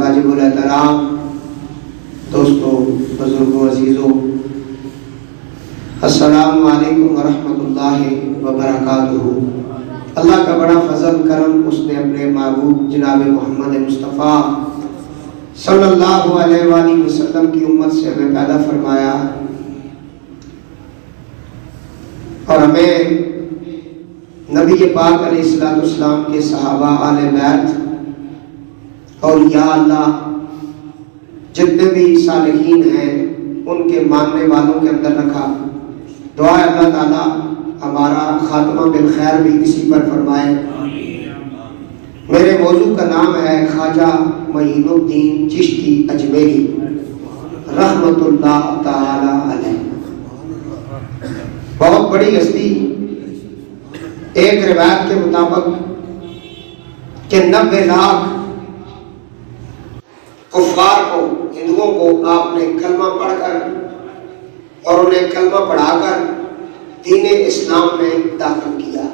واجب الاحترام دوستوں، بزرگوں، عزیزوں، السلام علیکم ورحمۃ اللہ وبرکاتہ۔ اللہ کا بڑا فضل کرم، اس نے اپنے محبوب جناب محمد مصطفیٰ صلی اللہ علیہ وآلہ وسلم کی امت سے ہمیں پیدا فرمایا اور ہمیں نبی پاک علیہ السلام کے صحابہ، آل بیت اور یا اللہ جتنے بھی صالحین ہیں ان کے ماننے والوں کے اندر رکھا۔ دعا ہے اللہ تعالیٰ ہمارا خاتمہ بالخیر بھی اسی پر فرمائے۔ میرے موضوع کا نام ہے خواجہ معین الدین چشتی اجمیری رحمت اللہ تعالی علیہ۔ بہت بڑی ہستی، ایک روایت کے مطابق کہ 90 لاکھ کفار کو، ہندوؤں کو آپ نے کلمہ پڑھ کر اور انہیں کلمہ پڑھا کر دین اسلام میں داخل کیا۔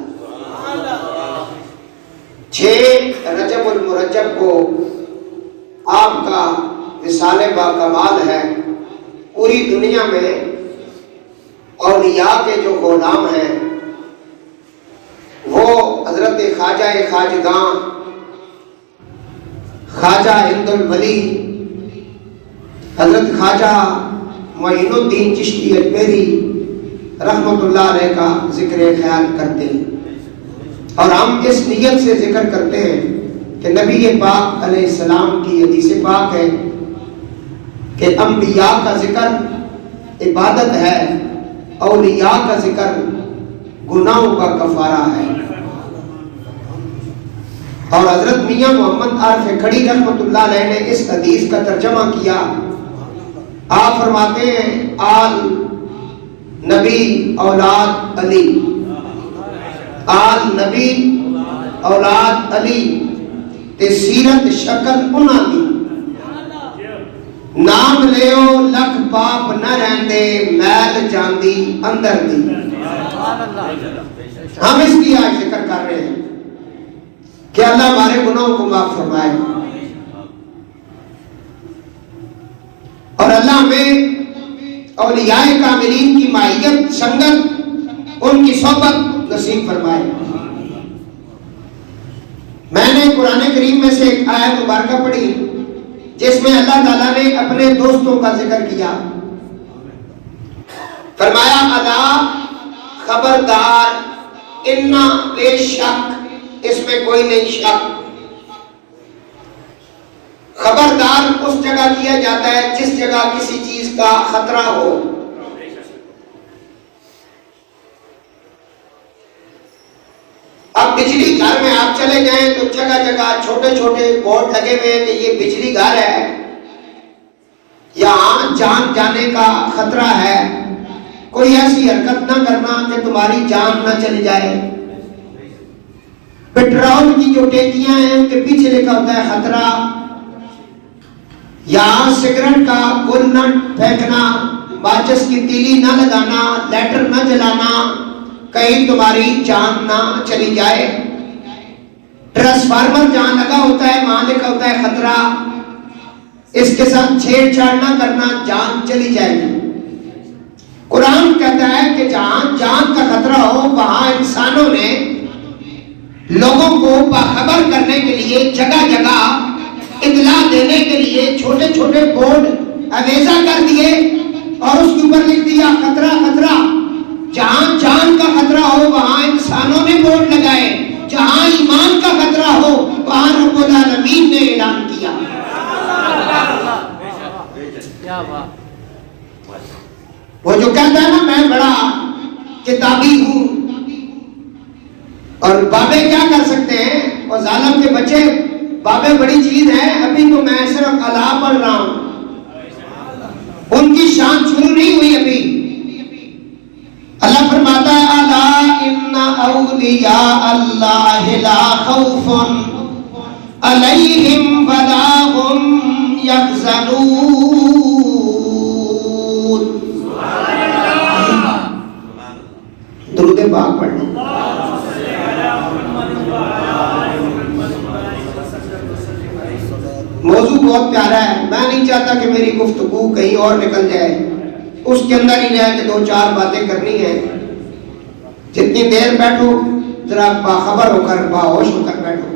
6 رجب المرجب کو آپ کا وصال با کمال ہے۔ پوری دنیا میں اولیاء کے جو غلام ہیں وہ حضرت خواجہ خواجگاں، خواجہ ہند الولی، حضرت خواجہ معین الدین چشتی اجمیری رحمت اللہ علیہ کا ذکر خیال کرتے ہیں، اور ہم اس نیت سے ذکر کرتے ہیں کہ نبی پاک علیہ السلام کی حدیث پاک ہے کہ انبیاء کا ذکر عبادت ہے، اولیاء کا ذکر گناہوں کا کفارہ ہے۔ اور حضرت میاں محمد عارف کھڑی رحمت اللہ علیہ نے اس حدیث کا ترجمہ کیا۔ آپ فرماتے ہیں آل نبی اولاد علی، آل نبی اولاد علی تے سیرت شکل انہاں دی، نام لیو لکھ پاپ نہ رہندے میل جاندی اندر دی۔ ہم اس کی آج ذکر کر رہے ہیں کہ اللہ ہمارے گناہوں کو معاف فرمائے اور اللہ ہمیں اولیاء کاملین کی معیت، سنگت، ان کی صحبت نصیب فرمائے۔ میں نے قرآن کریم میں سے ایک آیت مبارکہ پڑھی جس میں اللہ تعالیٰ نے اپنے دوستوں کا ذکر کیا۔ فرمایا الا خبردار، انا بے شک، اس میں کوئی نہیں شک، خبردار اس جگہ کیا جاتا ہے جس جگہ کسی چیز کا خطرہ ہو۔ اب بجلی گھر میں آپ چلے جائیں تو جگہ جگہ چھوٹے چھوٹے بورڈ لگے ہوئے ہیں کہ یہ بجلی گھر ہے، یہاں جان جانے کا خطرہ ہے، کوئی ایسی حرکت نہ کرنا کہ تمہاری جان نہ چلی جائے۔ پیٹرول کی جو ٹینکیاں ہیں ان کے پیچھے لکھا ہوتا ہے خطرہ، یہاں سگریٹ کا گل نہ پھینکنا، ماچس کی تیلی نہ لگانا، لیٹر نہ جلانا، کہیں تمہاری جان نہ چلی جائے۔ ٹرانسفارمر جہاں لگا ہوتا ہے وہاں لکھا ہوتا ہے خطرہ، اس کے ساتھ چھیڑ چھاڑ نہ کرنا، جان چلی جائے گی۔ قرآن کہتا ہے کہ جہاں جان کا خطرہ ہو وہاں انسانوں نے لوگوں کو باخبر کرنے کے لیے، جگہ جگہ اطلاع دینے کے لیے چھوٹے چھوٹے بورڈ اویزہ کر دیے اور اس کے اوپر لکھ دیا خطرہ خطرہ۔ جہاں جان کا خطرہ ہو وہاں انسانوں نے بورڈ لگائے، جہاں ایمان کا خطرہ ہو وہاں رب العالمین نے اعلان کیا۔ وہ جو کہتا ہے نا میں بڑا کتابی ہوں اور بابے کیا کر سکتے ہیں، اور ظالم کے بچے بابے بڑی چیز ہے، ابھی تو میں صرف اللہ پڑھ رہا ہوں، ان کی شان شروع نہیں ہوئی ابھی۔ اللہ فرماتا ہے الا ان اولیاء اللہ لا خوف علیہم ولا هم یحزنون۔ درود پاک پڑھنا۔ موضوع بہت پیارا ہے، میں نہیں چاہتا کہ میری گفتگو کہیں اور نکل جائے، اس کے اندر ہی رہ کے 2-4 باتیں کرنی ہیں۔ جتنی دیر بیٹھو ذرا باخبر ہو کر، باہوش ہو کر بیٹھو۔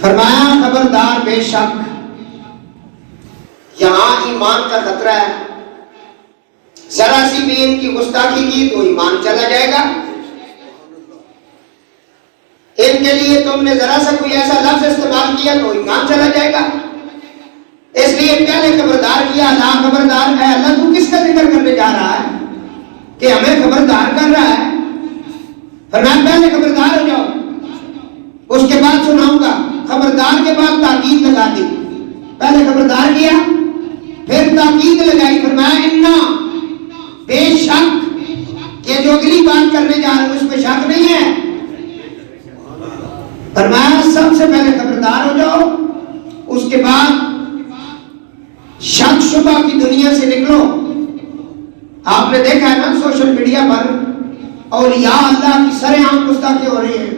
فرمایا خبردار، بے شک یہاں ایمان کا خطرہ ہے، ذرا سی بھی ان کی گستاخی کی تو ایمان چلا جائے گا۔ ان کے لیے تم نے ذرا سا کوئی ایسا لفظ استعمال کیا تو ایمان چلا جائے گا۔ اس لیے پہلے خبردار کیا، اللہ خبردار ہے۔ اللہ تو کس کا ذکر کرنے جا رہا ہے کہ ہمیں خبردار کر رہا ہے؟ فرمایا پہلے خبردار ہو جاؤ، اس کے بعد سناؤں گا۔ خبردار کے بعد تاکید لگا دی، پہلے خبردار کیا پھر تاکید لگائی۔ فرمایا انا، بے شک کہ جو اگلی بات کرنے جا رہے ہیں اس میں شک نہیں ہے۔ فرمایا سب سے پہلے خبردار ہو جاؤ، اس کے بعد شک شبہ کی دنیا سے نکلو۔ آپ نے دیکھا ہے نا سوشل میڈیا پر اولیاء اللہ کی سرعام گستاخی ہو رہی ہے،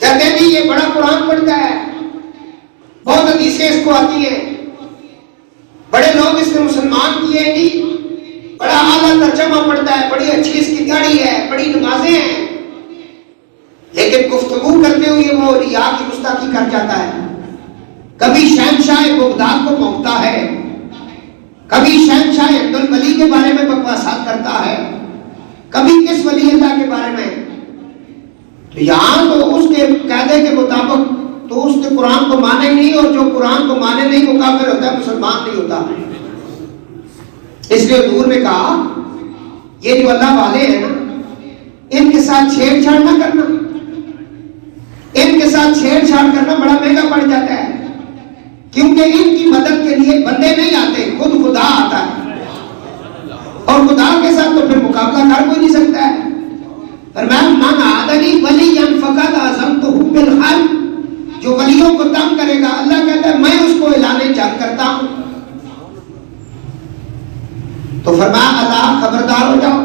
کہتے ہیں جی یہ بڑا قرآن پڑھتا ہے، بہت حدیثیں اس کو آتی ہیں، بڑے لوگ اس نے مسلمان کیے ہیں جی، بڑا اعلیٰ ترجمہ پڑھتا ہے، بڑی اچھی اس کی داڑھی ہے، بڑی نمازیں ہیں، لیکن گفتگو کرتے ہوئے وہ اولیاء کی گستاخی کر جاتا ہے۔ کبھی شہنشاہ بغداد کو بھونکتا ہے، کبھی شہنشاہ عبدالولی کے بارے میں بکواسات کرتا ہے، کبھی کس ولی اللہ کے بارے میں۔ تو یہاں تو اس کے قاعدے کے مطابق تو اس نے قرآن کو مانے نہیں، اور جو قرآن کو مانے نہیں وہ کافر ہوتا ہے، مسلمان نہیں ہوتا۔ اس لیے حضور نے کہا یہ جو اللہ والے ہیں نا، ان کے ساتھ چھیڑ چھاڑ نہ کرنا، ان کے ساتھ چھیڑ چھاڑ کرنا بڑا مہنگا پڑ جاتا ہے، کیونکہ ان کی مدد کے لیے بندے نہیں آتے، خود خدا آتا ہے، اور خدا کے ساتھ تو پھر مقابلہ کر کوئی نہیں سکتا ہے۔ فرمایا من عادلی ولیا فقد عزمتہ بالحرب، جو ولیوں کو تنگ کرے گا اللہ کہتا ہے میں اس کو اعلان جنگ کرتا ہوں۔ تو فرمایا اللہ خبردار ہو جاؤ،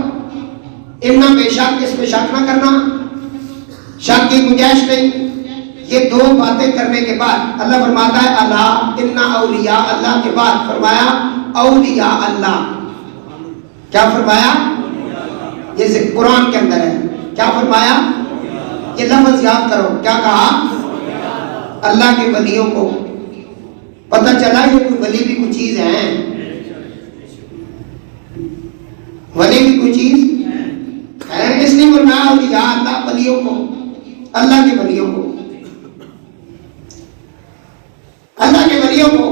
امنا بے شک اس میں شک نہ کرنا، شک کی گنجائش نہیں۔ یہ 2 باتیں کرنے کے بعد اللہ فرماتا ہے اللہ انا اولیاء اللہ کے بعد فرمایا اولیاء اللہ۔ کیا فرمایا؟ یہ قرآن کے اندر ہے، کیا فرمایا؟ یہ لفظ یاد کرو، کیا کہا؟ اللہ کے ولیوں کو۔ پتہ چلا یہ کوئی ولی بھی کوئی چیز ہے، ولی بھی کوئی چیز ہے، اس لیے فرمایا اولیاء اللہ، ولیوں کو، اللہ کے ولیوں کو، اللہ کے ولیوں کو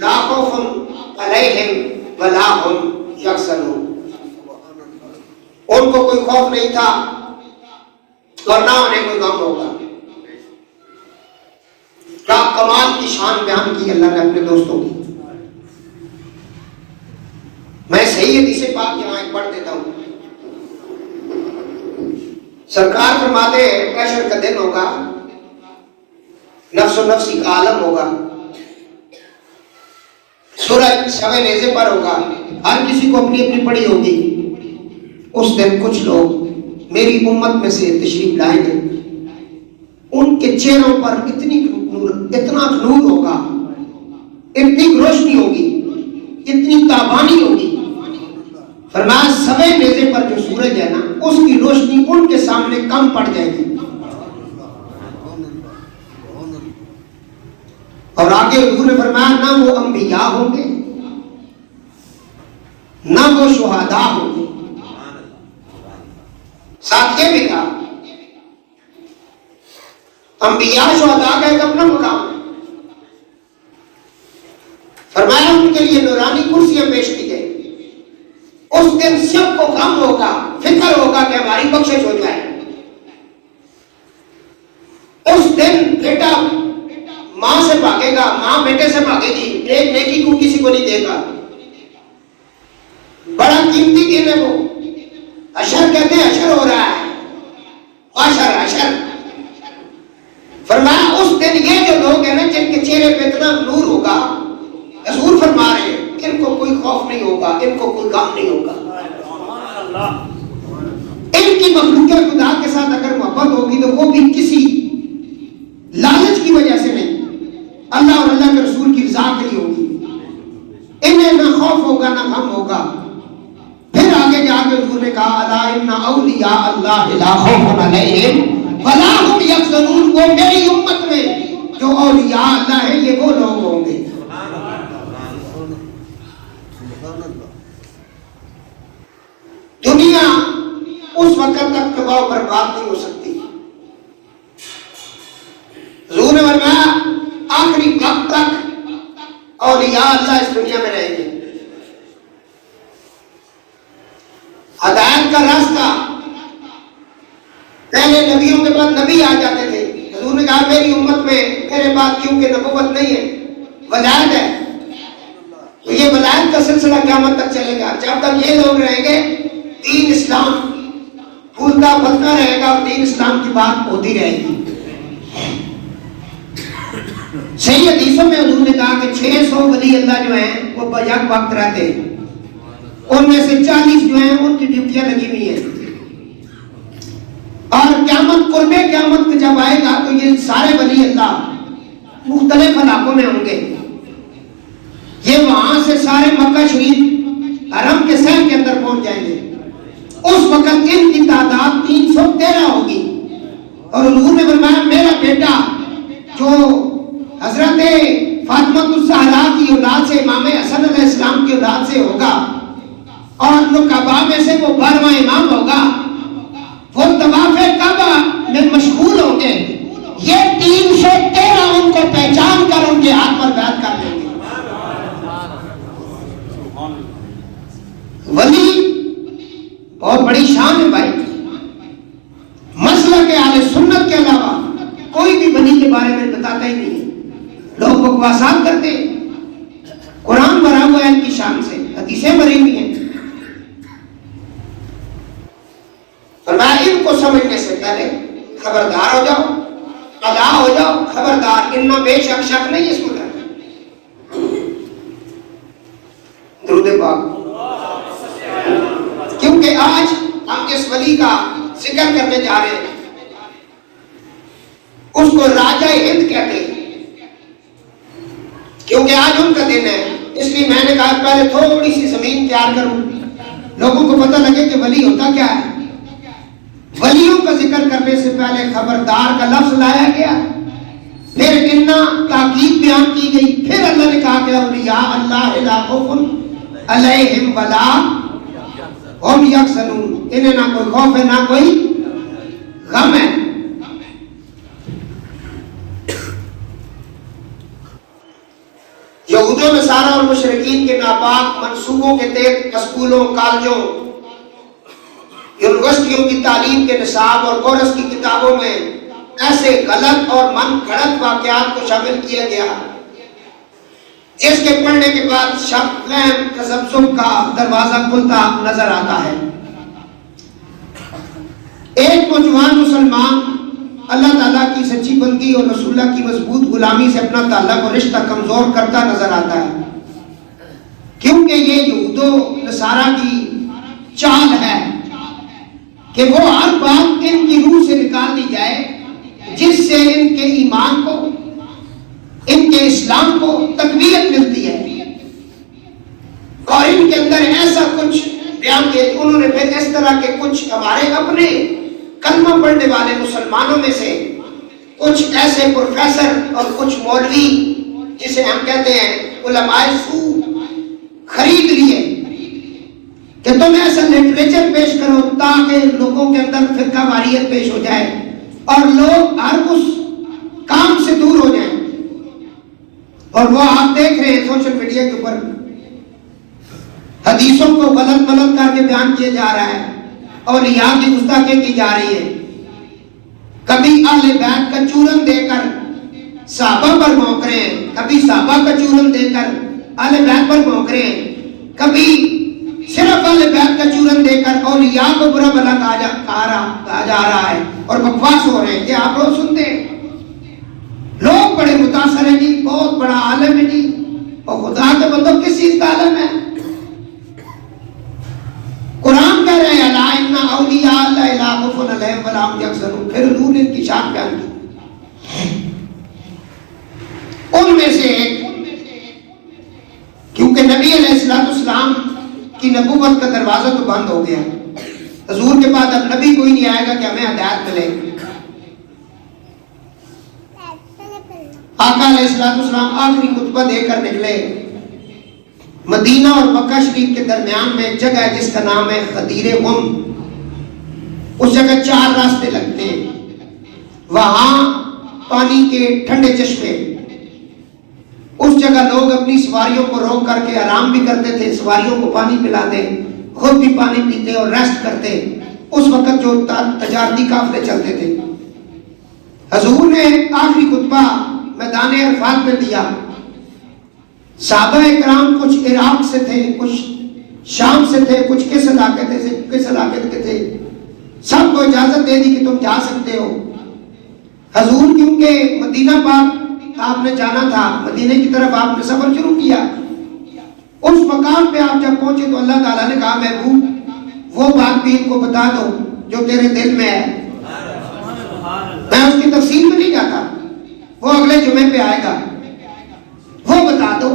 لا خوف علیہم ولا هم یحزنون، ان کو کوئی خوف نہیں تھا اور نہ انہیں کوئی غم ہوگا۔ کیا کمال کی شان بیان کی اللہ نے اپنے دوستوں کی۔ میں صحیح حدیث پاک یہاں ایک پڑھ دیتا ہوں۔ سرکار فرماتے ہیں حشر کا دن ہوگا، نفس و نفسی کا عالم ہوگا، سورج شب نیزے پر ہوگا، ہر کسی کو اپنی اپنی پڑی ہوگی۔ اس دن کچھ لوگ میری امت میں سے تشریف لائیں گے، ان کے چہروں پر اتنا نور ہوگا، اتنی روشنی ہوگی، اتنی تابانی ہوگی۔ فرمایا سوے نیزے پر جو سورج ہے نا، اس کی روشنی ان کے سامنے کم پڑ جائے گی۔ اور آگے حضور نے فرمایا نہ وہ انبیاء ہوں گے نہ وہ شہداء ہوں گے۔ ساتھ یہ بھی کہا انبیاء شہداء کا ایک اپنا مقام ہے۔ فرمایا ان کے لیے نورانی کرسیاں پیش کی گئی۔ اس دن سب کو غم ہوگا، فکر ہوگا کہ ہماری بخشش ہو جائے۔ اس دن بیٹا ماں سے بھاگے گا، ماں بیٹے سے بھاگے گی، ایک نیکی کو کسی کو نہیں دے گا۔ بڑا قیمتی دن ہے وہ، حشر کہتے ہیں، حشر ہو رہا ہے، حشر حشر۔ فرمایا اس دن یہ جو لوگ ہیں نا جن کے چہرے پہ اتنا نور ہوگا، حضور فرما رہے ہیں ان کو کوئی خوف نہیں ہوگا، ان کو کوئی غم نہیں ہوگا، ان کی مخلوق خدا کے ساتھ اگر محبت ہوگی تو وہ بھی کسی لالچ کی وجہ سے نہیں، اللہ اور اللہ کے رسول کی رضا کے لیے ہوگی. انہیں نہ خوف ہوگا نہ غم ہوگا. پھر آگے جا کے حضور نے کہا الا ان اولیاء اللہ لا خوف علیہم ولا هم یحزنون. وہ میری امت میں جو اولیاء اللہ ہیں یہ وہ لوگ ہوں گے. دنیا اس وقت تک تباہ و برباد نہیں ہو سکتی. حضور نے فرمایا آخری وقت تک اولیاء اللہ اس دنیا میں رہیں گے. ہدایت کا راستہ پہلے نبیوں کے بعد نبی آ جاتے تھے. حضور نے کہا میری امت میں میرے بعد کیونکہ نبوت نہیں ہے ولایت ہے، تو یہ ولایت کا سلسلہ قیامت تک چلے گا. جب تک یہ لوگ رہیں گے دین اسلام پھولتا پھلتا رہے گا اور دین اسلام کی بات ہوتی رہے گی. صحیح حدیثوں میں حضور نے کہا کہ 600 ولی اللہ جو ہیں وہ یک وقت رہتے ہیں، ان میں سے 40 جو ہیں ان کی ڈیوٹیاں لگی ہوئی ہیں. اور قیامت قرب قیامت جب آئے گا تو یہ سارے ولی اللہ مختلف علاقوں میں ہوں گے. یہ وہاں سے سارے مکہ شریف حرم کے صحن کے اندر پہنچ جائیں گے. اس وقت ان کی تعداد 313 ہوگی. اور حضور نے فرمایا میرا بیٹا جو حضرت فاطمہ الزہرا کی اولاد سے امام حسن علیہ السلام کی اولاد سے ہوگا اور نقبا میں سے وہ 12واں امام ہوگا، وہ طواف کعبہ میں مشغول ہوں گے. یہ 313 ان کو پہچان کر ان کے ہاتھ پر بیعت کر لیں گے. ولی بہت بڑی شان ہے بھائی. مسلک اہل سنت کے علاوہ کوئی بھی ولی کے بارے میں بتاتا ہی نہیں ہے. لوگ بکواسات کرتے ہیں. قرآن بھرا ہوا ہے ان کی شان سے، حدیثیں بھری ہوئی ہیں. فرمایا ان کو سمجھنے سے پہلے خبردار ہو جاؤ، الا ہو جاؤ، خبردار ان میں بے شک شک نہیں اس کو کرنا. درود پاک. کیونکہ آج ہم جس ولی کا ذکر کرنے جا رہے ہیں اس کو راجہ ہند کہتے ہیں، کیونکہ آج ان کا دن ہے. اس لیے میں نے کہا پہلے تھوڑی سی زمین تیار کروں، لوگوں کو پتہ لگے کہ ولی ہوتا کیا ہے. ولیوں کا ذکر کرنے سے پہلے خبردار کا لفظ لایا گیا، پھر اننا تاکید بیان کی گئی، پھر اللہ نے کہا کہ اولیاء اللہ لا خوف علیہم ولا ہم یحزنون. انہیں نہ کوئی خوف ہے نہ کوئی غم ہے. یہود و نصارہ اور مشرکین کے ناپاک منصوبوں کے تحت اسکولوں، کالجوں، یونیورسٹیوں کی تعلیم کے نصاب اور کورس کی کتابوں میں ایسے غلط اور من گھڑت واقعات کو شامل کیا گیا جس کے پڑھنے کے بعد شک، فہم، تذبذب کا دروازہ کھلتا نظر آتا ہے. ایک نوجوان مسلمان اللہ تعالیٰ کی سچی بندگی اور رسول اللہ کی مضبوط غلامی سے اپنا تعلق اور رشتہ کمزور کرتا نظر آتا ہے، کیونکہ یہ یہود و نصارہ کی چال ہے کہ وہ ہر بات ان کی روح سے نکال دی جائے جس سے ان کے ایمان کو، ان کے اسلام کو تقویت ملتی ہے. اور ان کے اندر ایسا کچھ بیان کیا. انہوں نے پھر اس طرح کے کچھ ہمارے اپنے کلمہ پڑھنے والے مسلمانوں میں سے کچھ ایسے پروفیسر اور کچھ مولوی جسے ہم کہتے ہیں علماء سو خرید لیے کہ تم ایسا لٹریچر پیش کرو تاکہ لوگوں کے اندر فرقہ واریت پیش ہو جائے اور لوگ ہر اس کام سے دور ہو جائیں. اور وہ آپ دیکھ رہے ہیں سوشل میڈیا کے اوپر حدیثوں کو غلط ملط کر کے بیان کیا جا رہا ہے اور یہاں کی گستاخی کی جا رہی ہے. کبھی اہل بیت کا چورن دے کر صحابہ پر بھونک رہے ہیں، کبھی صحابہ کا چورن دے کر اہل بیت پر بھونک رہے ہیں، کبھی صرف اہل بیت کا چورن دے کر اولیاء کو برا بھلا کہا جا رہا ہے اور بکواس ہو رہے ہیں. یہ آپ لوگ سنتے ہیں. لوگ بڑے متاثر ہیں جی، بہت بڑا عالم ہے جی، اور خدا کے بندوں کس چیز کا عالم ہے؟ قرآن کہہ رہے ہیں الا ان ان اولیاء اللہ لا خوف علیہم ولا هم یحزنون. پھر حضور نے ان کی شان بیان کی. ان میں سے ایک، کیونکہ نبی علیہ السلام کی نبوت کا دروازہ تو بند ہو گیا، حضور کے بعد اب نبی کوئی نہیں آئے گا کہ ہمیں ہدایت ملے. آقا علیہ السلام آخری خطبہ دے کر نکلے. مدینہ اور مکہ شریف کے درمیان میں ایک جگہ ہے جس کا نام ہے غدیر قم. اس جگہ 4 راستے لگتے ہیں، وہاں پانی کے ٹھنڈے چشمے. اس جگہ لوگ اپنی سواریوں کو روک کر کے آرام بھی کرتے تھے، سواریوں کو پانی پلاتے، خود بھی پانی پیتے اور ریسٹ کرتے. اس وقت جو تجارتی قافلے چلتے تھے. حضور نے آخری خطبہ میدان عرفات میں دیا. صحابہ کرام کچھ عراق سے تھے، کچھ شام سے تھے، کچھ کس علاقے کے تھے. سب کو اجازت دے دی کہ تم جا سکتے ہو. حضور کیونکہ مدینہ پاک آپ نے جانا تھا، مدینہ کی طرف آپ نے سفر شروع کیا. اس مقام پہ آپ جب پہنچے تو اللہ تعالیٰ نے کہا محبوب وہ بات بھی ان کو بتا دو جو تیرے دل میں ہے. میں اس کی تفصیل میں نہیں جاتا، وہ اگلے جمعے پہ آئے گا، وہ بتا دو.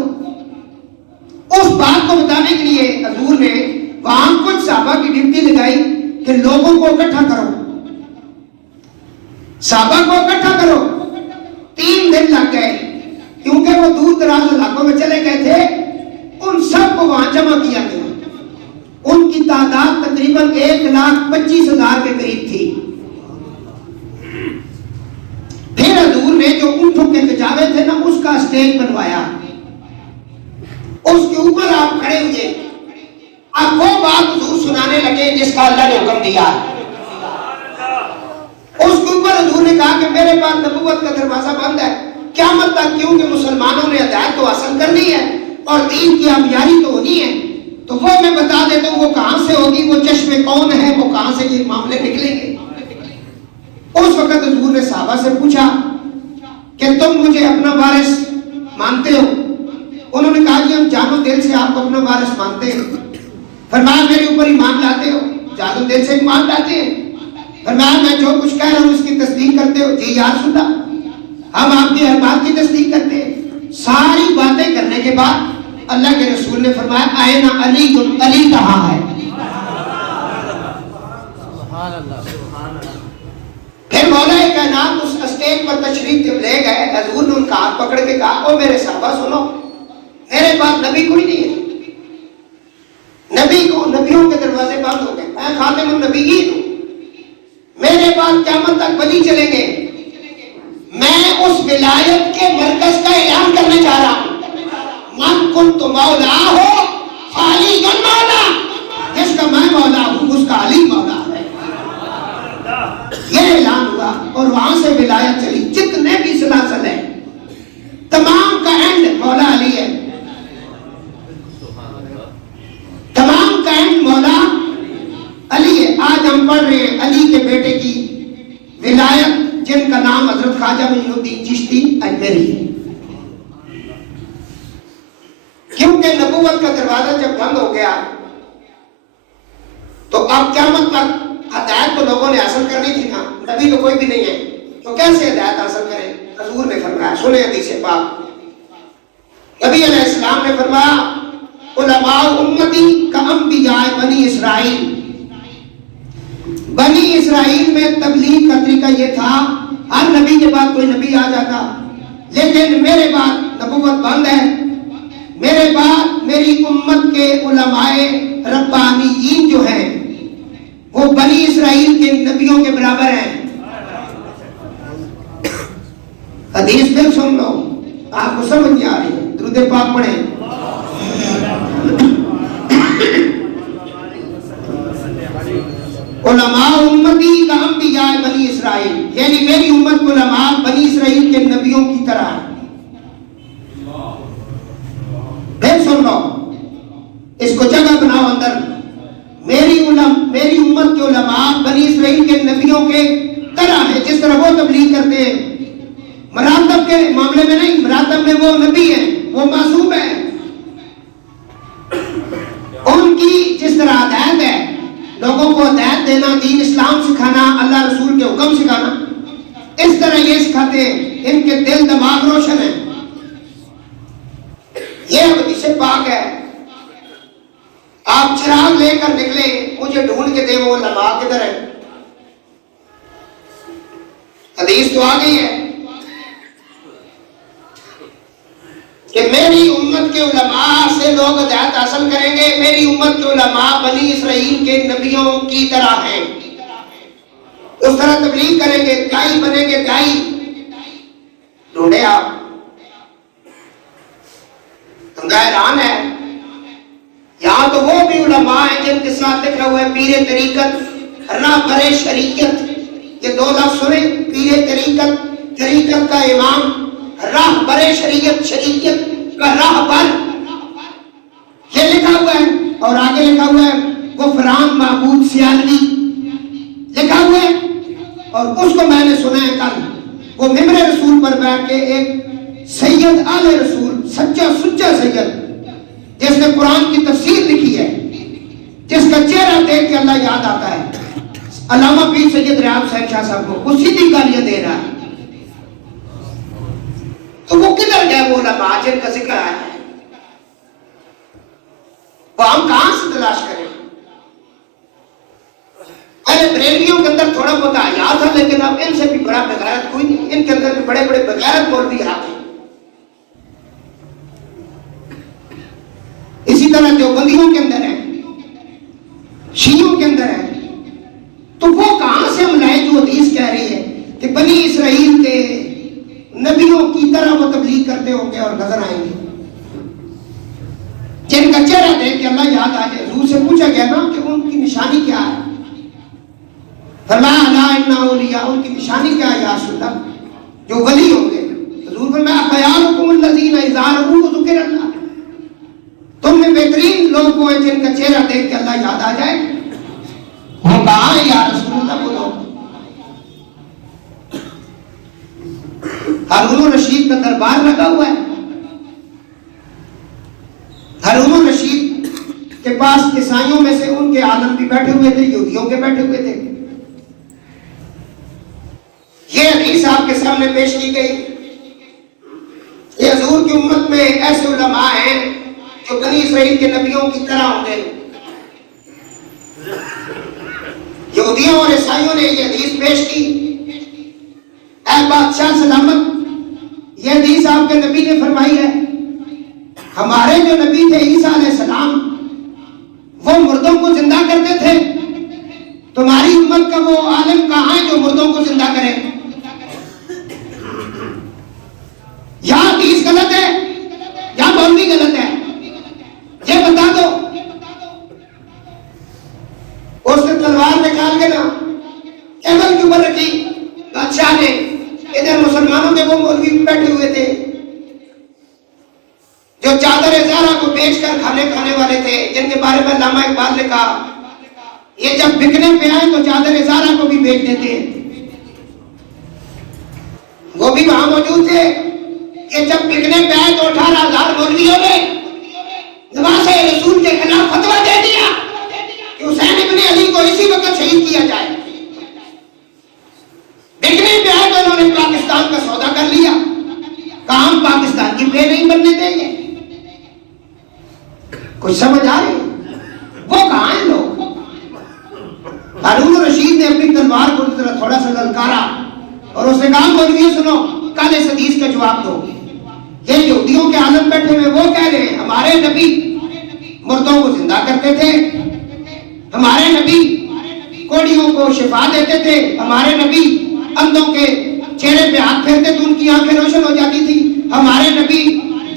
اس بات کو بتانے کے لیے حضور نے وہاں کچھ صحابہ کی ڈیوٹی لگائی کہ لوگوں کو اکٹھا کرو، صحابہ کو اکٹھا کرو. 3 دن لگ گئے کیونکہ وہ دور دراز علاقوں میں چلے گئے تھے. ان سب کو وہاں جمع کیا گیا. ان کی تعداد تقریباً 1,25,000 کے قریب تھی. پھر حضور نے جو اونٹوں کے کچاوے تھے نا اس کا اسٹیج بنوایا. اس کے اوپر آپ کھڑے ہوئے، اب وہ بات حضور سنانے لگے جس کا اللہ نے حکم دیا. اس کے اوپر حضور نے کہا کہ میرے پاس نبوت کا دروازہ بند ہے قیامت تک، کیونکہ مسلمانوں نے ہدایت تو حاصل کرنی ہے اور دین کی آبیاری تو ہونی ہے. تو وہ میں بتا دیتا ہوں وہ کہاں سے ہوگی، وہ چشمے کون ہے، وہ کہاں سے یہ معاملے نکلیں گے. اس وقت حضور نے صحابہ سے پوچھا کہ تم مجھے اپنا وارث مانتے ہو؟ انہوں نے کہا کہ ہم جانو دل سے آپ کو اپنا وارث مانتے ہیں. فرمایا میرے اوپر ایمان لاتے ہو؟ جانو دل سے ایمان لاتے ہیں. فرمایا میں جو کچھ کہہ رہا ہوں اس کی تصدیق کرتے ہو؟ جی یا رسول اللہ، ہم آپ کی ہر بات کی تصدیق کرتے ہیں. ساری باتیں کرنے کے بعد اللہ کے رسول نے فرمایا آئین علی، علی کہاں ہے؟ پھر مولا کائنات اس اسٹیج پر تشریف جب لے گئے، حضور نے ان کا ہاتھ پکڑ کے کہا او میرے صحابہ سنو، میرے پاس نبی کوئی نہیں ہے. نبیوں کے دروازے بند ہو گئے، میں خاتم النبیین ہوں. میرے پاس قیامت تک ولی چلیں گے. میں اس ولایت کے مرکز کا اعلان کرنے جا رہا ہوں. من کنت مولا ہو علی مولا، جس کا میں مولا ہوں اس کا علی مولا ہے. یہ اعلان ہوا اور وہاں سے ولایت چلی. جتنے بھی سلاسل ہیں تمام کا اینڈ مولا علی ہے، تمام کا اینڈ مولا علی ہے. آج ہم پڑھ رہے ہیں علی کے بیٹے کی ولایت جن کا نام حضرت خواجہ معین الدین چشتی اجمیری ہے. کیونکہ نبوت کا دروازہ جب بند ہو گیا تو اب قیامت پر ہدایت تو لوگوں نے حاصل کرنی تھی نا، نبی تو کوئی بھی نہیں ہے تو کیسے ہدایت حاصل کریں؟ حضور نے فرمایا، سنیں حدیث پاک. نبی علیہ السلام نے فرمایا علماء امتی کا انبیاء بنی اسرائیل. بنی اسرائیل میں تبلیغ کا طریقہ یہ تھا، ہر نبی کے بعد کوئی نبی آ جاتا، لیکن میرے بعد نبوت بند ہے. میرے بعد میری امت کے علماء ربانیین جو ہیں وہ بنی اسرائیل کے نبیوں کے برابر ہیں. حدیث پھر سن لو، آپ کو سمجھ نہیں آ رہی ہے، درود پاک پڑھیں. علماء امتی کا انبیاء بنی اسرائیل، یعنی میری امت کو علماء بنی اسرائیل کے نبیوں کی طرح. پھر سن لو، اس کو جگہ بناؤ اندر. میری امت کے علماء بنی اسرائیل کے نبیوں کے طرح ہے، جس طرح وہ تبلیغ کرتے ہیں. مراتب کے معاملے میں نہیں، مراتب میں وہ نبی ہیں، وہ معصوم ہیں. ان کی جس طرح ہدایت ہے، لوگوں کو ہدایت دینا, دین اسلام سکھانا, اللہ رسول کے حکم سکھانا, اس طرح یہ سکھاتے ہیں. ان کے دل دماغ روشن ہیں. یہ حدیث پاک ہے. آپ چراغ لے کر نکلے, مجھے ڈھونڈ کے دے وہ علماء کدھر ہے. حدیث تو آ گئی ہے کہ میری امت کے علماء سے لوگ ہدایت حاصل کریں گے. میری امت کے علماء بنی اسرائیل کے نبیوں کی طرح ہیں, اس طرح تبلیغ کریں گے, دائی بنیں گے. دائی ڈھونڈے آپ, ہم حیران ہے. یہاں تو وہ بھی علماء ہیں جن کے ساتھ لکھا ہوا ہے پیر طریقت راہبر شریعت. یہ دو لفظ سنیں, پیر طریقت, طریقت کا امام, راہبر شریعت, شریعت کا راہبر, یہ لکھا ہوا ہے. اور آگے لکھا ہوا ہے غفران محمود سیالوی لکھا ہوا ہے. اور اس کو میں نے سنا ہے کل, وہ ممبر رسول پر بیٹھ کے ایک سید آل رسول, سچا سچا سید, جس نے قرآن کی تفسیر لکھی ہے, جس کا چہرہ دیکھ کے اللہ یاد آتا ہے, علامہ پیر سید ریاض حسین شاہ صاحب کو, وہ سیدھی گالیاں دے رہا ہے. تو وہ کدھر گئے وہ علماء جن کا ذکر آیا ہے؟ وہ ہم کہاں سے تلاش کریں؟ پہلے بریلویوں کے اندر تھوڑا بہت حیا تھا, لیکن اب ان سے بھی بڑا بغیرت کوئی نہیں. ان کے اندر بھی بڑے بڑے بغیرت مولوی آتے ہیں. اسی طرح دیوبندیوں کے اندر ہے, شیعوں کے اندر ہے. تو وہ کہاں سے ہم لائیں جو حدیث کہہ رہی ہے کہ بنی اسرائیل کے نبیوں کی طرح وہ تبلیغ کرتے ہوں گے اور نظر آئیں گے, جن کا چہرہ دیکھ کے اللہ یاد آ جائے. حضور سے پوچھا گیا نا کہ ان کی نشانی کیا ہے؟ فرمایا الا ان اولیاء, ان کی نشانی کیا ہے یا رسول اللہ؟ جو ولی ہوں گے. حضور فرمایا خیارکم الذین اذا رؤوا ذکر اللہ, تم میں بہترین لوگ وہ ہیں جن کا چہرہ دیکھ کے اللہ یاد آ جائے. وہ کہاں ہے یا رسول اللہ وہ لوگ؟ ہارون الرشید کا دربار لگا ہوا ہے. ہارون الرشید کے پاس عیسائیوں میں سے ان کے عالم بھی بیٹھے ہوئے تھے, یہودیوں کے بیٹھے ہوئے تھے. یہ حدیث آپ کے سامنے پیش کی گئی. یہ حضور کی امت میں ایسے علماء ہیں جو بنی اسرائیل کے نبیوں کی طرح ہوں گے. یہودیوں اور عیسائیوں نے یہ حدیث پیش کی. اے بادشاہ سلامت, یہ حدیث آپ کے نبی نے فرمائی ہے. ہمارے جو نبی تھے عیسیٰ علیہ السلام, وہ مردوں کو زندہ کرتے تھے. تمہاری امت کا وہ عالم کہاں ہے جو مردوں کو زندہ کرے؟ یا حدیث غلط ہے یا مولوی غلط ہے, یہ بتا دو. اس نے تلوار نکال کے نا کیبل کے اوپر رکھی بادشاہ نے. ادھر مسلمانوں کے وہ مولوی بیٹھے ہوئے تھے جو چادر زہرا کو بیچ کر کھانے والے تھے, جن کے بارے میں علامہ اقبال نے کہا یہ جب بکنے پہ آئے تو چادر زہرا کو بھی بیچ دیتے ہیں. وہ بھی وہاں موجود تھے. یہ جب بکنے پہ آئے تو 18,000 مولویوں نے نواز رسول کے خلاف فتویٰ دے دیا کہ حسین ابن علی کو اسی وقت شہید کیا جائے. بکنے پہ آئے تو انہوں نے پاکستان کا سودا کر لیا. کام پاکستان کی پہ نہیں بننے دیں گے. کچھ سمجھ آ رہی؟ وہ کہاں ہیں لوگ؟ ہارون الرشید نے اپنی تلوار کو تھوڑا سا للکارا اور اس نے کہا مولویوں سنو, کل اس حدیث کا جواب دو. یہ یہودیوں کے عالم بیٹھے ہوئے وہ کہہ رہے ہیں ہمارے نبی مردوں کو زندہ کرتے تھے, ہمارے نبی کوڑیوں کو شفا دیتے تھے, ہمارے نبی اندھوں کے چہرے پہ ہاتھ پھیرتے تو ان کی آنکھیں روشن ہو جاتی تھی, ہمارے نبی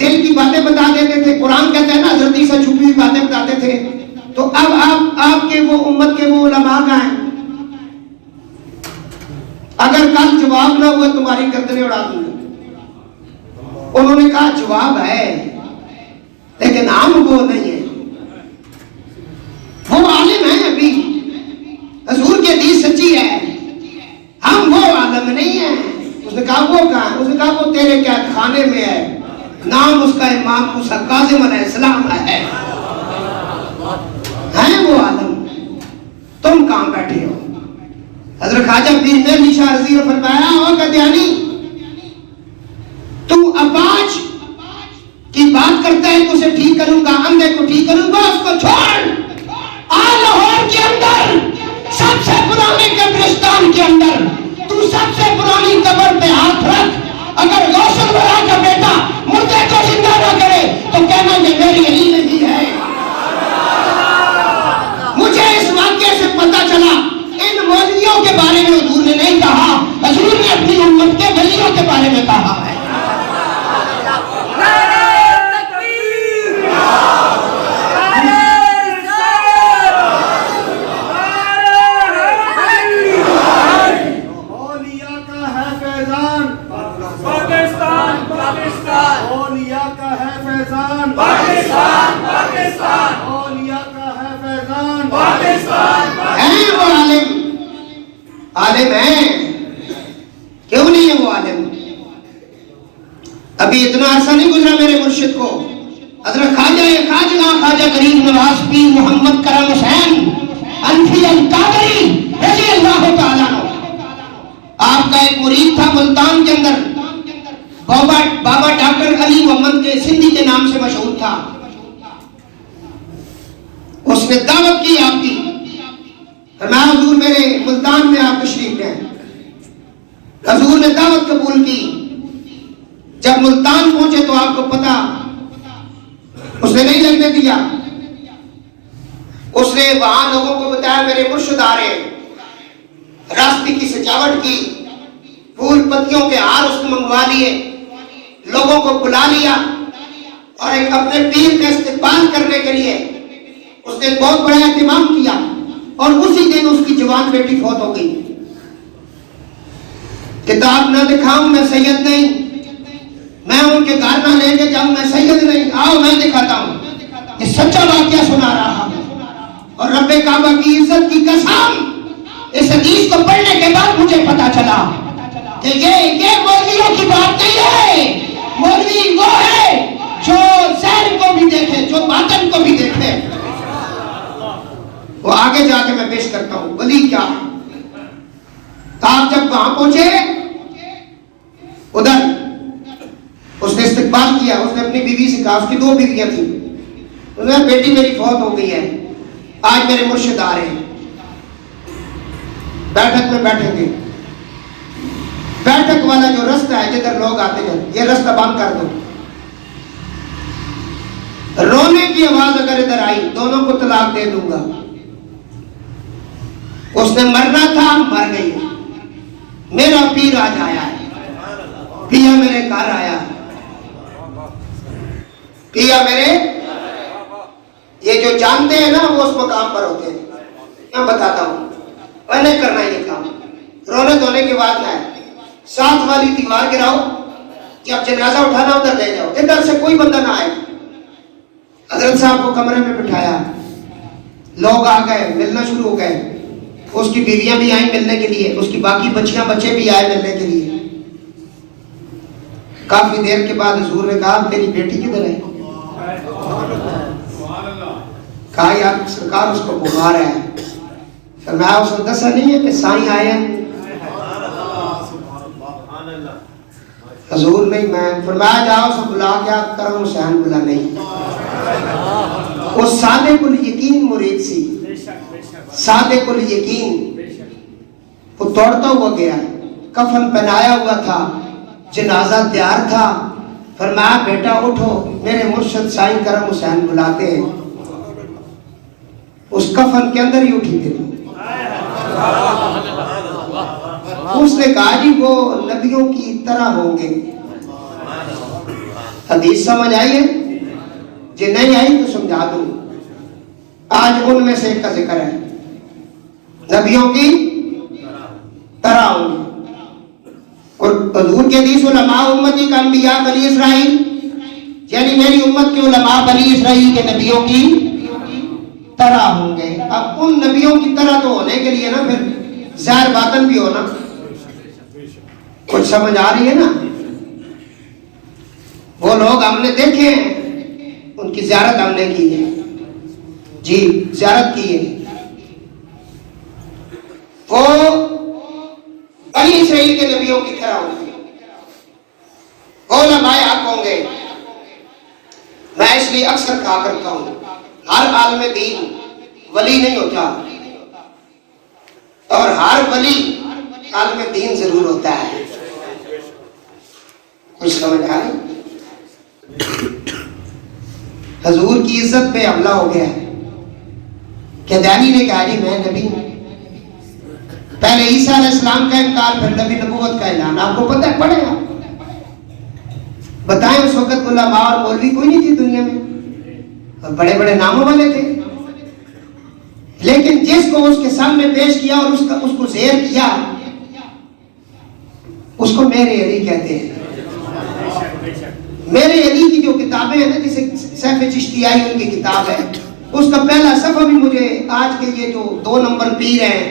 دل کی باتیں بتا دیتے تھے. قرآن کہتا ہے نا حضرت عیسیٰ چھپی ہوئی باتیں بتاتے تھے. تو اب آپ کے وہ امت کے وہ علماء کہاں ہیں؟ اگر کل جواب نہ ہوا تمہاری گردنیں اڑا دوں گی. انہوں نے کہا جواب ہے لیکن ہم وہ نہیں ہیں. وہ عالم ہیں, ابھی حضور کی حدیث سچی ہے, ہم وہ عالم نہیں ہیں. اس نے کہا وہ کہاں ہے؟ اس نے کہا وہ تیرے کیا خانے میں ہے, نام اس کا امام موسیٰ کاظم علیہ السلام ہے وہ عالم. تم کہاں بیٹھے ہو؟ حضرت خواجہ پیر مہر شاہ رضی نے فرمایا او قادیانی تو اپاج کی بات کرتا ہے تو اسے ٹھیک کروں گا، اندھے کو ٹھیک کروں گا، اس کو چھوڑ۔ لاہور کے اندر سب سے پرانے قبرستان کے اندر تو سب سے پرانی قبر پہ ہاتھ رکھ، اگر غوث الورا کا بیٹا مردے کو زندہ نہ کرے تو کہنا یہ میری علی نہیں ہے۔ مجھے اس واقعے سے پتہ چلا ان مولویوں کے بارے میں حضور نے نہیں کہا، حضور نے اپنی امت کے ولیوں کے بارے میں کہا ہے۔ عالم ہیں، کیوں نہیں ہے وہ عالم؟ ابھی اتنا عرصہ نہیں گزرا میرے مرشد کو، حضرت خواجہ غریب نواز پیر محمد کرم حسین انفی القادری رضی اللہ تعالیٰ عنہ، آپ کا ایک مرید تھا ملتان کے اندر، بابا ڈاکٹر علی محمد کے سندھی کے نام سے مشہور تھا۔ اس نے دعوت کی آپ کی، فرمایا حضور میرے ملتان میں آپ تشریف لیں۔ حضور نے دعوت قبول کی۔ جب ملتان پہنچے تو آپ کو پتا اس نے نہیں لگنے دیا، اس نے وہاں لوگوں کو بتایا میرے مرشد آ رہے ہیں، راستے کی سجاوٹ کی، پھول پتیوں کے ہار اس کو منگوا لیے، لوگوں کو بلا لیا اور ایک اپنے پیر کا استقبال کرنے کے لیے اس نے بہت بڑا اہتمام کیا، اور اسی دن اس کی جوان بیٹی فوت ہو گئی۔ کتاب نہ دکھاؤں میں سید نہیں، میں ان کے گھر نہ لے کے جاؤں میں سید نہیں، آؤ میں دکھاتا ہوں، یہ سچا واقعہ سنا رہا ہوں۔ اور رب کعبہ کی عزت کی قسم، اس حدیث کو پڑھنے کے بعد مجھے پتا چلا کہ یہ مولویوں کی بات نہیں ہے، مولوی وہ ہے جو ظاہر کو بھی دیکھے، جو باطن کو بھی دیکھے۔ وہ آگے جا کے میں پیش کرتا ہوں ولی کیا ہے۔ آپ جب وہاں پہنچے ادھر اس نے استقبال کیا، اس نے اپنی بیوی سے کہا، اس کی 2 بیویاں تھیں، انہوں نے کہا بیٹی میری فوت ہو گئی ہے، آج میرے مرشد آ رہے ہیں، بیٹھک میں بیٹھیں گے، بیٹھک والا جو رستہ ہے جدھر لوگ آتے ہیں یہ رستہ بند کر دو۔ رونے کی آواز اگر ادھر آئی دونوں کو طلاق دے دوں گا۔ اس نے مرنا تھا، مر گئی، میرا پیر آج آیا ہے، پیا میرے گھر آیا ہے، پیا میرے، یہ جو جانتے ہیں نا وہ اس مقام پر ہوتے ہیں۔ میں بتاتا ہوں میں نہیں کرنا یہ کام، رونے دھونے کے بعد ہے، ساتھ والی دیوار گراؤ، جب جنازہ اٹھانا ادھر لے جاؤ، ادھر سے کوئی بندہ نہ آئے۔ حضرت صاحب کو کمرے میں بٹھایا، لوگ آ گئے، ملنا شروع ہو گئے، اس کی بیویاں بھی آئیں ملنے کے لیے، اس کی باقی بچیاں بچے بھی آئے ملنے کے لیے۔ کافی دیر کے بعد حضور نے کہا تیری بیٹی کدھر ہے؟ کہا یار سرکار اس کو بخار ہے۔ فرمایا اس نے دسا نہیں ہے کہ سائیں آئے ہیں؟ حضور نہیں، میں فرمایا جاؤ اسے بلا کے آپ کرم حسین بلا نہیں۔ وہ صادق الیقین مرید سی، صادق الیقین، وہ توڑتا ہوا گیا، کفن پہنایا ہوا تھا، جنازہ تیار تھا۔ فرمایا بیٹا اٹھو، میرے مرشد سائیں کرم حسین بلاتے ہیں۔ اس کفن کے اندر ہی اٹھی تھی۔ اس نے کہا جی وہ نبیوں کی طرح ہوں گے۔ حدیث سمجھ آئی ہے؟ جی نہیں آئی تو سمجھا دوں۔ آج ان میں سے ایک کا ذکر ہے، نبیوں کی طرح ہوں گے۔ اور حضور کے حدیث علماء امتی کا انبیاء بنی اسرائیل، یعنی میری امت کے علماء بنی اسرائیل کے نبیوں کی طرح ہوں گے۔ اب ان نبیوں کی طرح تو ہونے کے لیے نا پھر ظاہر باطن بھی ہونا، کچھ سمجھ آ رہی ہے نا؟ وہ لوگ ہم نے دیکھے ہیں، ان کی زیارت ہم نے کی ہے، جی زیارت کی ہے۔ وہ بنی اسرائیل کے نبیوں کی طرح ہوں گے، علماء حق ہوں گے۔ میں اس لیے اکثر کہا کرتا ہوں ہر عالم دین ولی نہیں ہوتا، اور ہر ولی عالم دین ضرور ہوتا ہے۔ کچھ سمجھ آئے؟ حضور کی عزت پہ حملہ ہو گیا ہے کہ دانی نے کہا جی میں نبی ہوں۔ پہلے عیسیٰ علیہ السلام کا انکار، پھر نبی نبوت کا اعلان۔ آپ کو پتہ ہے؟ پڑھیں آپ بتائیں، اس وقت علماء اور مولوی کوئی نہیں تھی دنیا میں، بڑے بڑے ناموں والے تھے، لیکن جس کو اس کے سامنے پیش کیا اور اس کو زیر کیا، اس کو میرے علی کہتے ہیں۔ میرے علی کی جو کتابیں ہیں نا، جسے سیف چشتیائی ان کی کتاب ہے، اس کا پہلا صفحہ بھی مجھے آج کے یہ جو 2 نمبر پیر ہیں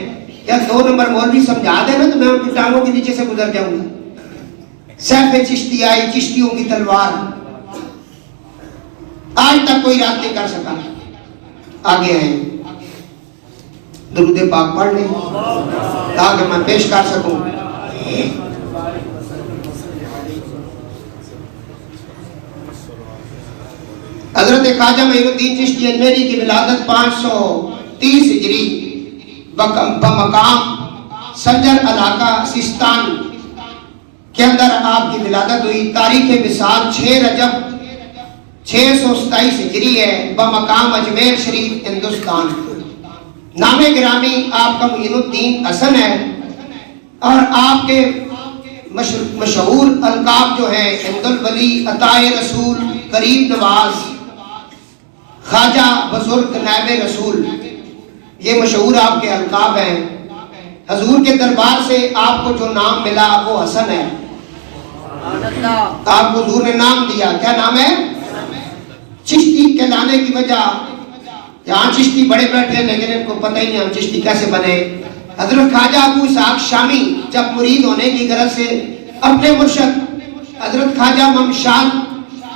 یا 2 نمبر مولوی سمجھا دیں نا تو میں ان کی ٹانگوں کے نیچے سے گزر جاؤں گا۔ سیف چشتیائی، چشتیوں کی تلوار، آج تک کوئی رات نہیں کر سکا۔ آگے ہیں، درود پاک پڑھ لیں تاکہ میں پیش کر سکوں۔ حضرت خواجہ معین الدین چشتی اجمیری کی ولادت 530 ہجری بمقام سنجر علاقہ سیستان کے اندر آپ کی ولادت ہوئی۔ تاریخ وصال 6 رجب 627 ہجری ہے، بمقام اجمیر شریف ہندوستان۔ نام گرامی آپ کا معین الدین حسن ہے، اور آپ کے مشہور القاب جو ہیں حمد الولی، عطائے رسول، قریب نواز، خواجہ بزرگ، نائب رسول، یہ مشہور آپ کے القاب ہیں۔ حضور کے دربار سے آپ کو جو نام ملا وہ حسن ہے۔ آپ کو حضور نے نام دیا، کیا نام ہے؟ چشتی کہلانے کی وجہ، یہاں چشتی بڑے بیٹھے ہیں لیکن ان کو پتہ ہی نہیں ہم چشتی کیسے بنے۔ حضرت خواجہ ابو اسحاق شامی جب مرید ہونے کی غرض سے اپنے مرشد حضرت خواجہ ممشاد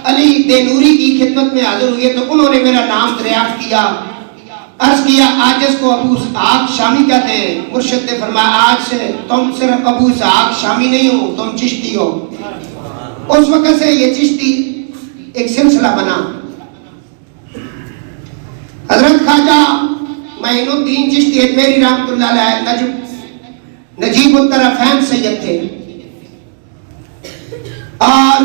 علی دینوری کی خدمت میں حاضر ہوئے تو انہوں نے میرا نام دریافت کیا، عرض کیا آج اس کو ابو اسحاق شامی کہتے ہیں۔ مرشد نے فرمایا آج سے تم صرف ابو اسحاق شامی نہیں ہو، تم چشتی ہو۔ اس وقت سے یہ چشتی ایک سلسلہ بنا۔ حضرت خواجہ معین الدین چشتی اجمیری رحمۃ اللہ علیہ نجیب الطرفین سید تھے، اور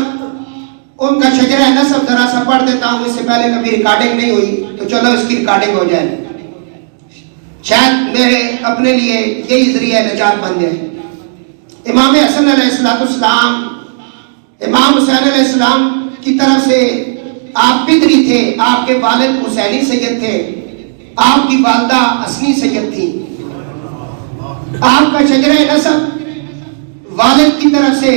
ان کا شجرہ نسب ذرا سا پڑھ دیتا ہوں، اس سے پہلے کبھی ریکارڈنگ نہیں ہوئی تو چلو اس کی ریکارڈنگ ہو جائے، شاید میرے اپنے لیے یہی ذریعہ نجات بن جائے۔ امام حسن علیہ السلام، امام حسین علیہ السلام کی طرف سے آپ پدری تھے، آپ کے والد حسینی سید تھے، آپ کی والدہ حسنی سید تھی۔ آپ کا شجرہ نسب والد کی طرف سے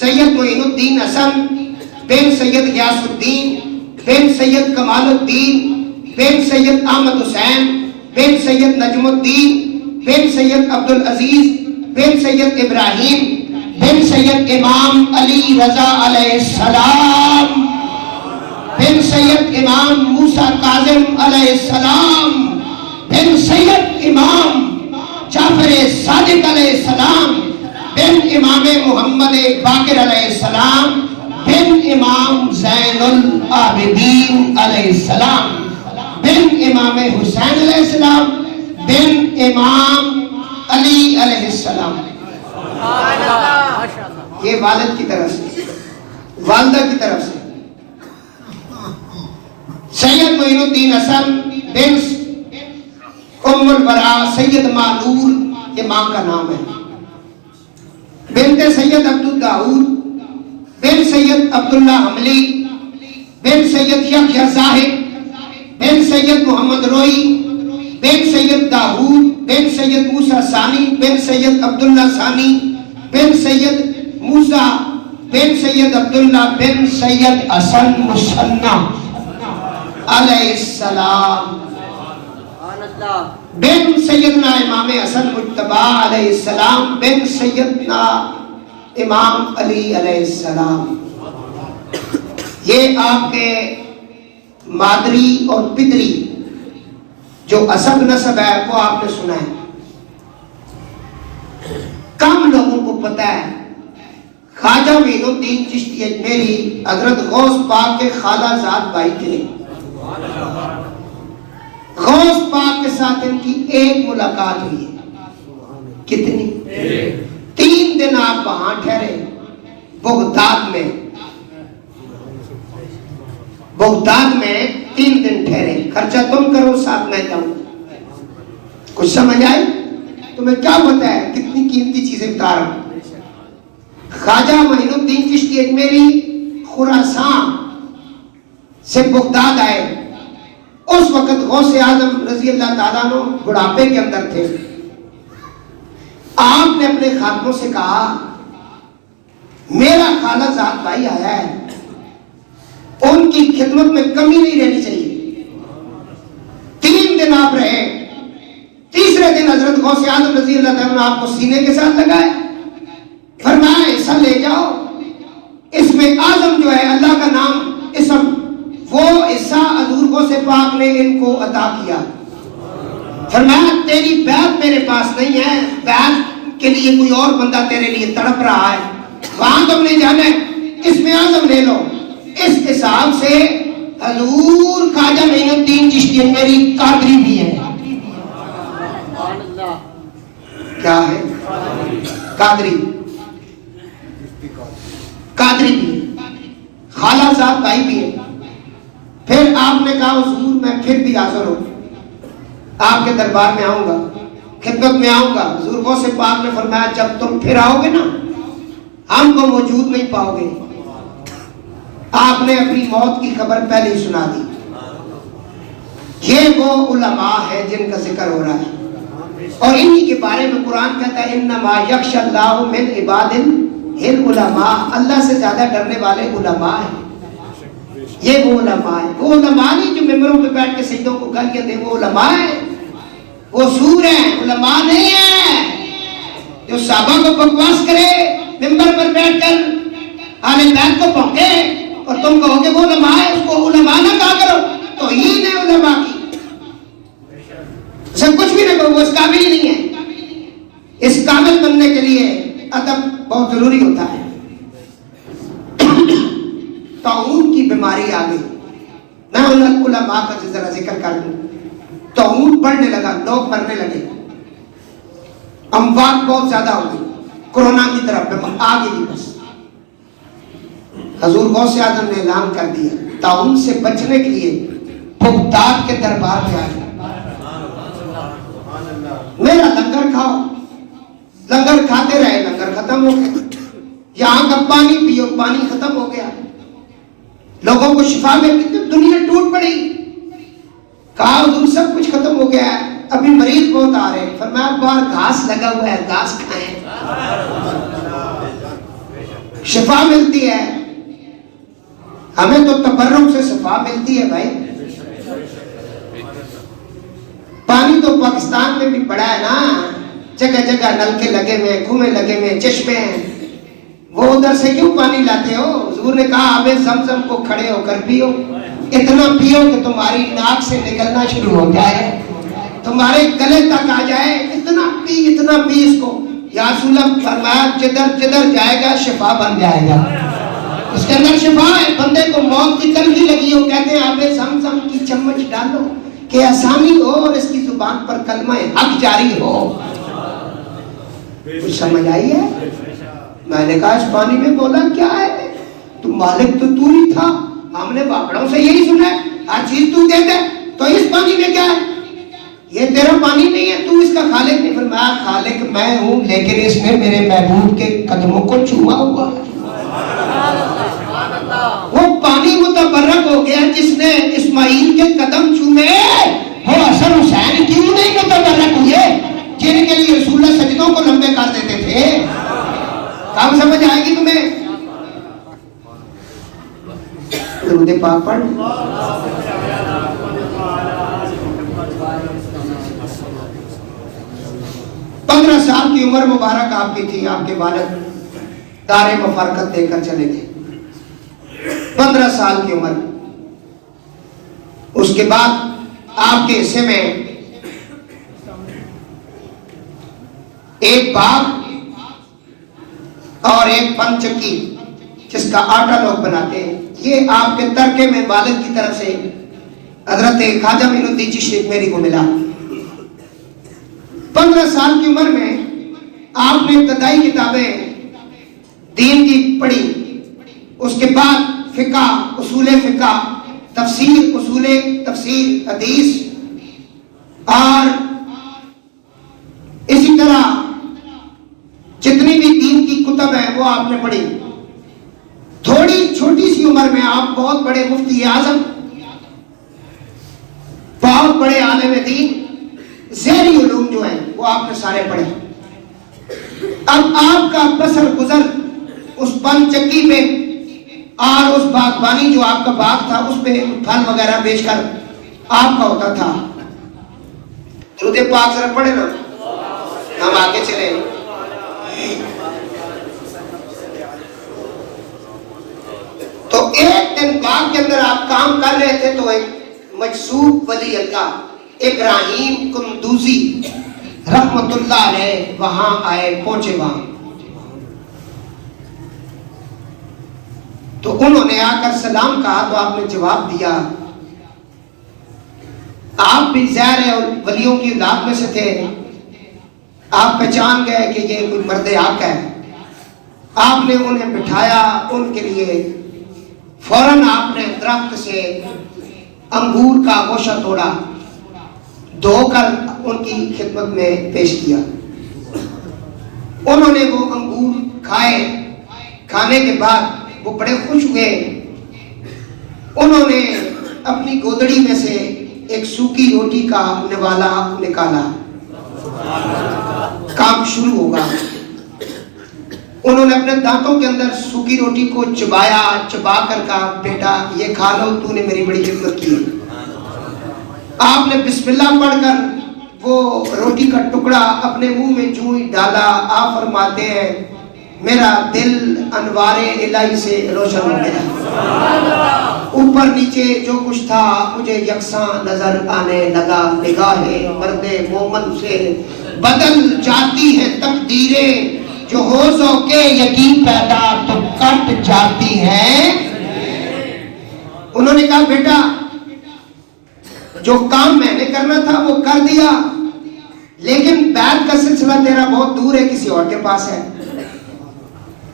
سید معین الدین حسن بن سید غیاث الدین بن سید کمال الدین بن سید احمد حسین بن سید نجم الدین بن سید عبدالعزیز بن سید ابراہیم بن سید امام علی رضا علیہ السلام بن سید امام موسیٰ کاظم علیہ السلام بن سید امام جعفر صادق علیہ السلام بن امام محمد باقر علیہ السلام بن امام زین العابدین علیہ السلام بن امام حسین علیہ السلام بن امام علی علیہ السلام۔ یہ والد کی طرف سے، والدہ کی طرف سے سید معین الدین حسن بن ام البرا سید معلول، یہ ماں کا نام ہے، بنت سید عبدالداؤد بن سید عبداللہ حملی بن سید یحییٰ زاہد بن سید محمد روئی بن سید داؤد بن سید موسیٰ ثانی بن سید عبداللہ ثانی بن سید موسیٰ بن سید عبداللہ بن سید حسن مصنع علیہ السلام بن سیدنا امام حسن مجتبی علیہ السلام بن سیدنا امام علی علیہ السلام۔ یہ آپ کے مادری اور پدری جو عصب نسب ہے وہ آپ نے سنا ہے۔ کم لوگوں کو پتا ہے خواجہ معین الدین چشتی اجمیری حضرت غوث پاک کے خالہ زاد بھائی تھے. غوث پاک کے ساتھ ان کی ایک ملاقات ہوئی ہے. کتنی؟ 3 دن آپ وہاں ٹھہرے بغداد میں. بغداد میں 3 دن ٹھہرے. خرچہ تم کرو ساتھ میں جاؤں. کچھ سمجھ آئی؟ تمہیں کیا پتا ہے کتنی قیمتی چیزیں بتا رہا ہوں. خواجہ معین الدین چشتی اجمیری خراسان سے بغداد آئے. اس وقت غوث اعظم رضی اللہ تعالیٰ عنہ بڑھاپے کے اندر تھے. آپ نے اپنے خادموں سے کہا میرا خالہ زاد بھائی آیا ہے, ان کی خدمت میں کمی نہیں رہنی چاہیے. 3 دن آپ رہے. تیسرے دن حضرت غوث اعظم رضی اللہ تعالیٰ عنہ آپ کو سینے کے ساتھ لگائے, فرمایا حصہ لے جاؤ. اس میں اعظم جو ہے اللہ کا نام اسم, وہ حصہ حضور غوث پاک نے ان کو عطا کیا. فرمایا تیری بیعت میرے پاس نہیں ہے, بیعت کے لیے کوئی اور بندہ تیرے لیے تڑپ رہا ہے, وہاں تم نہیں جانا ہے, اس میں اعظم لے لو. اس حساب سے حضور خواجہ معین الدین چشتی اجمیری قادری بھی ہے. کیا ہے؟ قادری. قادری بھی ہے, خالہ زاد بھائی بھی ہے. پھر آپ نے کہا حضور میں پھر بھی حاضر ہوں, آپ کے دربار میں آؤں گا, خدمت میں آؤں گا. حضور غوث پاک نے فرمایا جب تم پھر آؤ گے نا ہم کو موجود نہیں پاؤ گے. آپ نے اپنی موت کی خبر پہلے ہی سنا دی. یہ وہ علماء ہے جن کا ذکر ہو رہا ہے, اور انہی کے بارے میں قرآن کہتا ہے انما یخشی اللہ من عبادہ العلماء. اللہ سے زیادہ ڈرنے والے علماء ہیں. یہ وہ علماء ہیں. وہ علماء نہیں جو ممبروں پہ بیٹھ کے سجدوں کو گالیاں دیں, وہ علماء ہیں, وہ سور ہیں, علماء نہیں ہیں. جو صحابہ کو بکواس کرے ممبر پر بیٹھ کر اہل بیت کو پھونکے اور تم کہو کہ وہ علماء ہے, اس کو علماء نہ کہا کرو. توہین ہے علماء کی. سب کچھ بھی نہ کہو, وہ اس قابل ہی نہیں ہے. اس قابل بننے کے لیے ادب بہت ضروری ہوتا ہے. طاعون کی بیماری آ گئی. میں ان علماء کا ذرا ذکر کر دوں. طاعون بڑھنے لگا, لوگ مرنے لگے, اموات بہت زیادہ ہو گئی, کورونا کی طرف آ گئی. بس حضور غوث اعظم نے اعلان کر دیا طاعون سے بچنے کے لیے بغداد کے دربار پہ آ گیا. میرا لنگر کھاؤ. لنگر کھاتے رہے, لنگر ختم ہو گیا. یہاں کا پانی پیو, پانی ختم ہو گیا. لوگوں کو شفا مل گئی, دنیا ٹوٹ پڑی. کہا حضور سب کچھ ختم ہو گیا ہے, ابھی مریض بہت آ رہے ہیں. فرمایا باہر گھاس لگا ہوا ہے, گھاس کھائیں, شفا ملتی ہے. ہمیں تو تبرک سے شفا ملتی ہے بھائی. پانی تو پاکستان میں بھی پڑا ہے نا, جگہ جگہ نلکے لگے ہوئے, کنویں لگے ہوئے, چشمے ہیں. وہ ادھر سے کیوں پانی لاتے ہو؟ حضور نے کہا آب زمزم کو کھڑے ہو کر پیو, اتنا پیو کہ تمہاری ناک سے نکلنا شروع ہو جائے, تمہارے گلے تک آ جائے. اتنا پی اس کو. یا رسول اللہ فرمایا جدھر جدھر جائے گا شفا بن جائے گا. اس کے اندر شفا ہے. بندے کو موت کی تلخی لگی ہو, کہتے ہیں آب زمزم کی چمچ ڈالو کہ آسانی ہو اور اس کی زبان پر کلمہ حق جاری ہو. کچھ سمجھ آئی ہے؟ میں نے کہا اس پانی میں بولا کیا ہے؟ تو مالک تو ہی تھا, ہم نے باپڑوں سے یہی سنا ہے, ہر چیز تو دے دے, تو اس پانی میں کیا ہے؟ یہ تیرا پانی نہیں ہے, تو اس کا خالق نہیں. فرمایا خالق میں ہوں, لیکن اس میں میرے محبوب کے قدموں کو چھوا ہوا. وہ پانی متبرک ہو گیا جس نے اسماعیل کے قدم چومے. وہ حسن حسین کیوں نہیں متبرک ہوئے جن کے لیے رسول اللہ سجدوں کو لمبے کر دیتے تھے؟ کام سمجھ آئے گی تمہیں؟ درود پاک پڑھ. پندرہ سال کی عمر مبارک آپ کی تھی. آپ کے والد دار مفارقت دے کر چلے گئے. 15 سال کی عمر. اس کے بعد آپ کے حصے میں ایک باغ اور ایک پن چکی جس کا آٹا لوگ بناتے ہیں. یہ آپ کے ترکے میں والد کی طرف سے حضرت خواجہ معین الدین چشتی اجمیری کو ملا. 15 سال کی عمر میں آپ نے ابتدائی کتابیں دین کی پڑھی. اس کے بعد فقہ، اصول فقہ، تفسیر، اصول تفسیر، حدیث، اور اسی طرح جتنی بھی دین کی کتب ہیں وہ آپ نے پڑھی. تھوڑی چھوٹی سی عمر میں آپ بہت بڑے مفتی اعظم، بہت بڑے عالم دین، ذہنی علوم جو ہیں وہ آپ نے سارے پڑھے. اب آپ کا بسر گزر اس پن چکی پہ اور اس باغبانی جو آپ کا باغ تھا اس پہ پھل وغیرہ بیچ کر آپ کا ہوتا تھا. درود پاک ذرا پڑھے نا، ہم آگے چلیں. تو ایک دن باغ کے اندر آپ کام کر رہے تھے تو ایک مجذوب ولی اللہ ابراہیم قندوزی رحمت اللہ علیہ وہاں آئے، پہنچے وہاں. تو انہوں نے آ کر سلام کہا تو آپ نے جواب دیا. آپ بھی ظاہر ہے ولیوں کی اولاد میں سے تھے، آپ پہچان گئے کہ یہ کوئی مرد حق ہے. آپ نے انہیں بٹھایا، ان کے لیے فوراً آپ نے درخت سے انگور کا گوشہ توڑا، دھو کر ان کی خدمت میں پیش کیا. انہوں نے وہ انگور کھائے. کھانے کے بعد وہ بڑے خوش ہوئے. انہوں نے اپنی گودڑی میں سے ایک سوکھی روٹی کا نوالا نکالا. کام شروع ہوگا. انہوں نے اپنے دانتوں کے اندر سوکھی روٹی کو چبایا، چبا کر کہا بیٹا یہ کھا لو، تو نے میری بڑی خدمت کی. آپ نے بسم اللہ پڑھ کر وہ روٹی کا ٹکڑا اپنے منہ میں جو ہی ڈالا، آپ فرماتے ہیں میرا دل انوار الہی سے روشن ہو گیا. اوپر نیچے جو کچھ تھا مجھے یکساں نظر آنے لگا. نگاہیں مرد مومن سے بدل جاتی ہیں تقدیریں، جو ہو ذوق یقین پیدا تو کٹ جاتی ہیں. انہوں نے کہا بیٹا جو کام میں نے کرنا تھا وہ کر دیا، لیکن بیعت کا سلسلہ تیرا بہت دور ہے، کسی اور کے پاس ہے.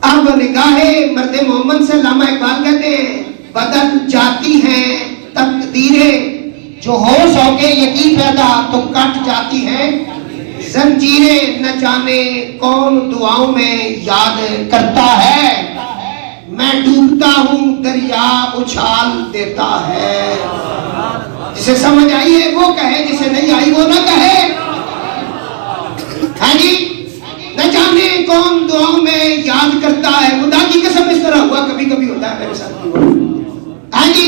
اب نگاہیں مرد مومن سے علامہ اقبال کہتے ہیں بدل جاتی ہیں تقدیریں، جو ہو ذوق یقین پیدا تو کٹ جاتی ہیں. زنجیریں نہ جانے کون دعاؤں میں یاد کرتا ہے، میں ڈوبتا ہوں دریا اچھال دیتا ہے. جسے سمجھ آئی ہے وہ کہے، جسے نہیں آئی وہ نہ کہے. ہاں جی، نہ جانے کون دعاؤں میں یاد کرتا ہے. خدا کی قسم اس طرح ہوا، کبھی کبھی ہوتا ہے میرے ساتھ. ہاں جی،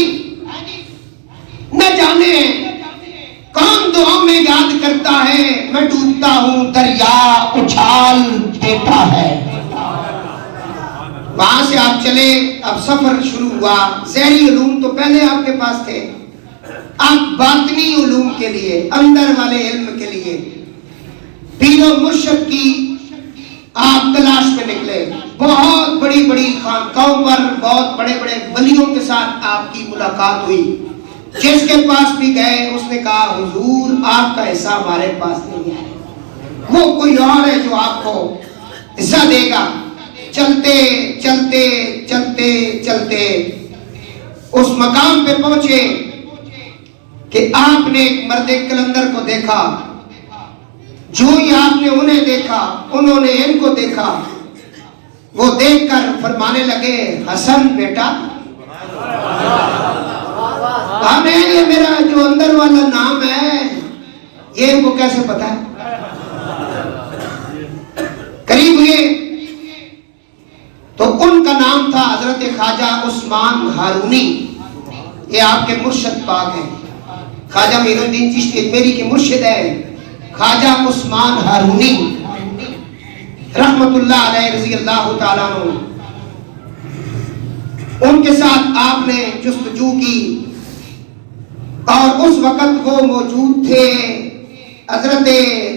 نہ جانے کون دعاؤں میں یاد کرتا ہے، میں ڈوبتا ہوں دریا اچھال دیتا ہے. وہاں سے آپ چلے، اب سفر شروع ہوا. ظاہری علوم تو پہلے آپ کے پاس تھے، اب باطنی علوم کے لیے، اندر والے علم کے لیے پیر و مرشد کی آپ تلاش میں نکلے. بہت بڑی بڑی خانقاہوں پر بہت بڑے بڑے ولیوں کے ساتھ آپ کی ملاقات ہوئی. جس کے پاس بھی گئے اس نے کہا حضور آپ کا حصہ ہمارے پاس نہیں ہے، وہ کوئی اور ہے جو آپ کو حصہ دے گا. چلتے چلتے چلتے چلتے اس مقام پہ پہنچے کہ آپ نے ایک مرد کلندر کو دیکھا. جو ہی آپ نے انہیں دیکھا انہوں نے ان کو دیکھا. وہ دیکھ کر فرمانے لگے حسن بیٹا. ہمیں یہ میرا جو اندر والا نام ہے یہ ان کو کیسے پتا ہے. قریب ہوئے تو ان کا نام تھا حضرت خواجہ عثمان ہارونی. یہ آپ کے مرشد پاک ہیں. خواجہ معین الدین چشتی اجمیری کے مرشد ہیں خواجہ عثمان ہارونی رحمت اللہ علیہ رضی اللہ تعالیٰ عنہ. ان کے ساتھ آپ نے جستجو کی اور اس وقت وہ موجود تھے حضرت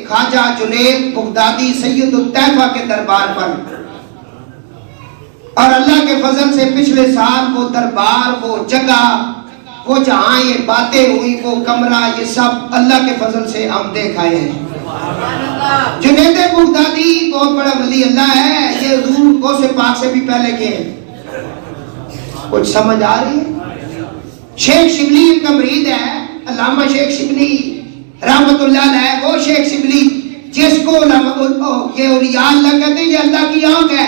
خواجہ جنید بغدادی سید الطیفہ کے دربار پر. اور اللہ کے فضل سے پچھلے سال وہ دربار، وہ جگہ، وہ جہاں یہ باتیں ہوئی، وہ کمرہ، یہ سب اللہ کے فضل سے ہم دیکھ آئے ہیں۔ جنید بغدادی بہت بڑا ولی اللہ ہے، یہ حضور غوث پاک سے بھی پہلے کے ہیں۔ کچھ سمجھ آ رہی ہے؟ شیخ شبلی ان کا مرید ہے، علامہ شیخ شبلی رحمت اللہ علیہ، وہ شیخ شبلی جس کو یہ اولیاء اللہ کہتے ہیں، یہ اللہ کی آنکھ ہے۔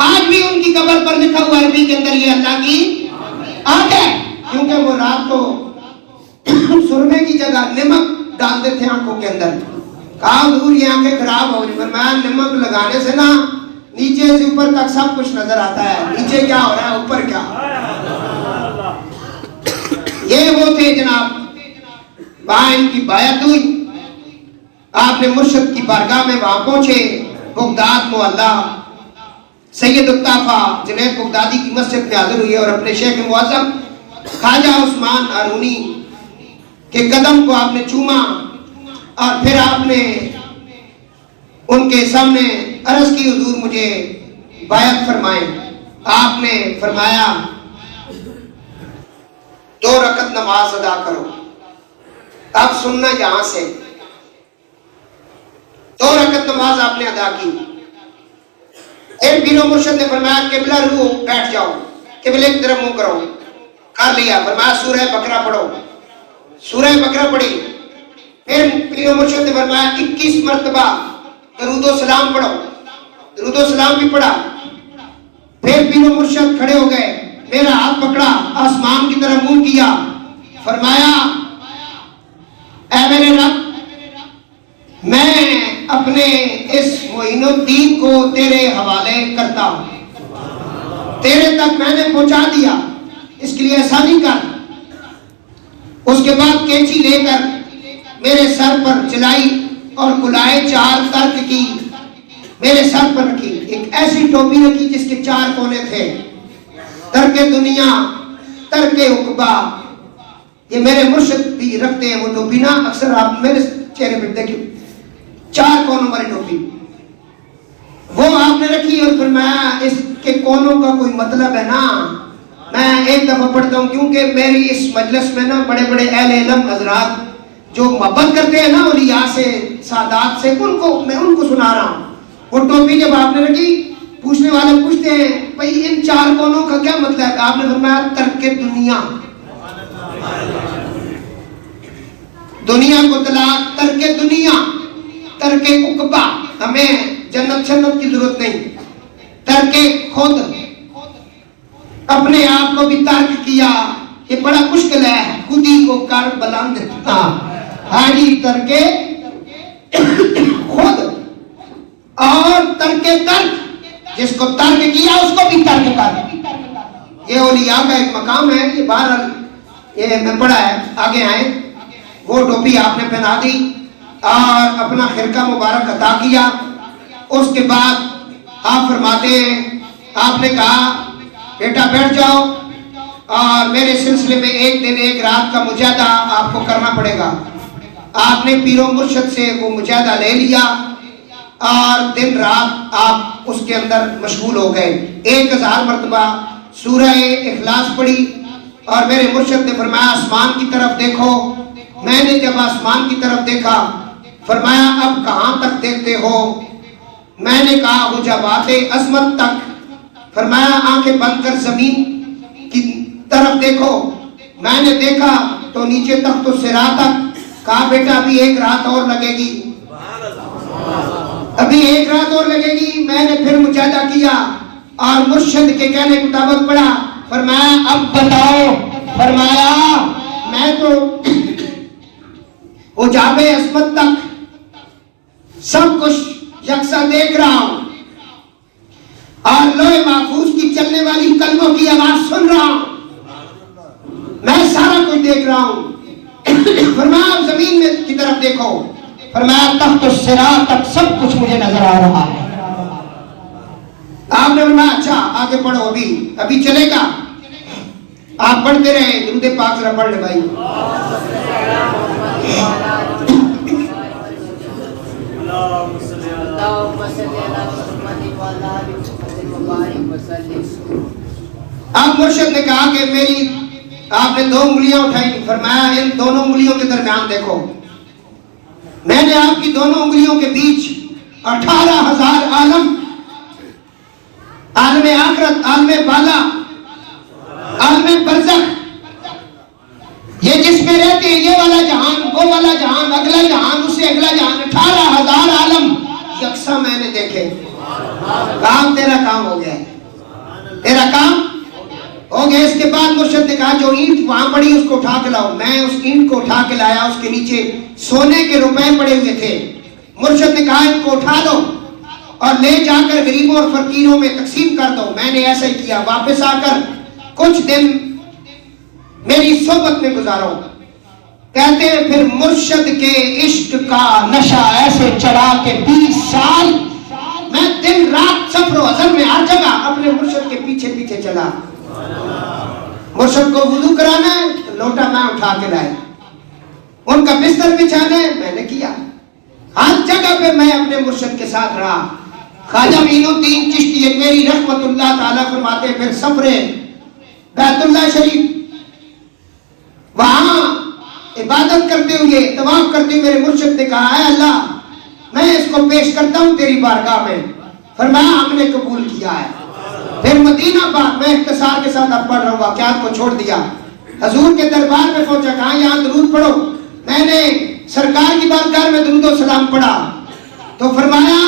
آج بھی ان کی قبر پر لکھا ہوا عربی کے اندر، یہ اللہ کی آنکھ ہے، کیونکہ وہ رات کو سرمے کی جگہ نمک ڈالتے تھے آنکھوں کے اندر۔ کہا حضور یہ آنکھیں خراب ہو رہی، فرمایا نمک لگانے سے نا نیچے سے اوپر تک سب کچھ نظر آتا ہے، نیچے کیا ہو رہا ہے اوپر کیا۔ یہ وہ تھے جناب، وہاں ان کی بیعت ہوئی، آپ نے مرشد کی بارگاہ میں وہاں پہنچے، بغداد محلہ سید الطافہ جنید بغدادی کی مسجد میں حاضر ہوئے اور اپنے شیخ معظم خواجہ عثمان ہارونی کے قدم کو آپ نے چوما، اور پھر آپ نے ان کے سامنے عرض کی حضور مجھے بیعت فرمائیں۔ آپ نے فرمایا 2 رکعت نماز ادا کرو۔ اب سننا یہاں سے، 2 رکعت نماز آپ نے ادا کی۔ ایک پیر و مرشد نے فرمایا قبلہ رو، بیٹھ جاؤ، قبلے کی طرف منہ کرو، کر لیا۔ فرمایا سورہ بقرہ پڑھو، سورہ بقرہ پڑھی۔ پھر پیر و مرشد نے فرمایا 21 مرتبہ درود و سلام پڑھو، درود و سلام بھی پڑھا۔ پھر پیر و مرشد کھڑے ہو گئے، میرا ہاتھ پکڑا، آسمان کی طرف منہ کیا، فرمایا اے میرے رب، میں اپنے اس معین الدین کو تیرے حوالے کرتا ہوں، تیرے تک میں نے پہنچا دیا، اس کے لیے آسانی کر۔ اس کے بعد کینچی لے کر میرے سر پر چلائی اور کلائے 4 ترک کی میرے سر پر رکھی، ایک ایسی ٹوپی رکھی جس کے 4 کونے تھے، ترک دنیا، ترک عقبہ۔ یہ میرے مرشد بھی رکھتے ہیں وہ ٹوپی نا، اکثر آپ میرے چہرے پہ دیکھیں 4 کونوں والی ٹوپی، وہ آپ نے رکھی اور فرمایا اس کے کونوں کا کوئی مطلب ہے نا، میں ایک دفعہ پڑھتا ہوں، کیونکہ میری اس مجلس میں نا بڑے بڑے اہل علم حضرات جو محبت کرتے ہیں نا اولیاء سے، سادات سے، میں ان کو سنا رہا ہوں۔ وہ ٹوپی جب آپ نے رکھی، پوچھنے والے پوچھتے ہیں بھئی ان 4 کونوں کا کیا مطلب ہے؟ آپ نے فرمایا ترک دنیا، دنیا کو طلاق، ترک دنیا، ترک عقبہ، ہمیں جنت کی ضرورت نہیں، ترک خود، اپنے آپ کو بھی ترک کیا، یہ بڑا مشکل ہے، خودی کو کر بلند، ہاں ترک خود اور ترک ترک، جس کو ترک کیا اس کو بھی ترک کر۔ یہ اولیاء کا ایک مقام ہے، یہ بہرحال یہ میں پڑھا ہے، آگے آئیں۔ وہ ٹوپی آپ نے پہنا دی اور اپنا خرقہ مبارک عطا کیا۔ اس کے بعد آپ فرماتے ہیں، آپ نے کہا بیٹا بیٹھ جاؤ اور میرے سلسلے میں 1 دن 1 رات کا مجاہدہ آپ کو کرنا پڑے گا۔ آپ نے پیر و مرشد سے وہ مجاہدہ لے لیا اور دن رات آپ اس کے اندر مشغول ہو گئے۔ 1000 مرتبہ سورہ اخلاص پڑھی اور میرے مرشد نے فرمایا آسمان کی طرف دیکھو۔ میں نے جب آسمان کی طرف دیکھا، فرمایا اب کہاں تک دیکھتے ہو؟ میں نے کہا حجابات عظمت تک۔ فرمایا آنکھیں بند کر زمین کی طرف دیکھو۔ میں نے دیکھا تو نیچے تک تو صراط تک۔ کہا بیٹا ابھی 1 رات اور لگے گی، ابھی 1 رات اور لگے گی۔ میں نے پھر مجاہدہ کیا اور مرشد کے کہنے کے مطابق پڑھا۔ فرمایا اب بتاؤ، فرمایا میں تو حجاب عظمت تک سب کچھ یکساں دیکھ رہا ہوں اور لوح محفوظ کی چلنے والی قلبوں کی آواز سن رہا ہوں، میں سارا کچھ دیکھ رہا ہوں۔ فرمایا زمین میں کی طرف دیکھو۔ فرمایا تخت الصراط تک سب کچھ مجھے نظر آ رہا ہے۔ آپ نے فرمایا اچھا آگے پڑھو، ابھی چلے گا؟ آپ پڑھتے رہے، درود پاک ذرا پڑھ لے بھائی۔ اللہم صلی علی محمد وعلی آل محمد اب مرشد نے کہا کہ میری آپ نے 2 انگلیاں اٹھائی، فرمایا ان دونوں انگلیوں کے درمیان دیکھو، میں نے آپ کی دونوں انگلیوں کے بیچ 18,000 عالم، عالم آخرت، عالم بالا، عالم برزخ، یہ جس میں رہتے ہیں، یہ والا جہان، وہ والا جہان، اگلا جہان، اس سے اگلا جہان، 18,000 عالم یکساں میں نے دیکھے۔ کام تیرا کام ہو گیا، تیرا کام ہو گیا۔ اس کے بعد مرشد نے کہا جو اینٹ وہاں پڑی اس کو اٹھا کے لاؤ۔ میں اس اینٹ کو اٹھا کے لایا، اس کے نیچے سونے کے روپے پڑے ہوئے تھے۔ مرشد نے کہا ان کو اٹھا لو اور لے جا کر غریبوں اور فقیروں میں تقسیم کر دو۔ میں نے ایسا ہی کیا، واپس آ کر کچھ دن میری صحبت میں گزارو۔ کہتے ہیں پھر مرشد کے عشق کا نشہ ایسے چڑھا کہ 20 سال میں دن رات سفر و حضر میں ہر جگہ اپنے مرشد کے پیچھے پیچھے چلا۔ مرشد کو وضو کرانا ہے، لوٹا میں اٹھا کے لائے، ان کا بستر بچھانا ہے، میں نے کیا، ہر جگہ پہ میں اپنے مرشد کے ساتھ رہا۔ خواجہ معین الدین چشتی اجمیری رحمت اللہ تعالیٰ فرماتے ہیں پھر سفر بیت اللہ شریف، وہاں عبادت کرتے ہوئے، طواف کرتے ہوئے میرے مرشد نے کہا اے اللہ میں اس کو پیش کرتا ہوں تیری بارگاہ میں۔ فرمایا ہم نے قبول کیا ہے۔ پھر مدینہ پاک میں اختصار کے ساتھ اب پڑھ رہا ہوں، واقعات کو چھوڑ دیا۔ حضور کے دربار میں پہنچا، کہا یہاں درود پڑھو۔ میں نے سرکار کی بارگاہ میں درود و سلام پڑھا تو فرمایا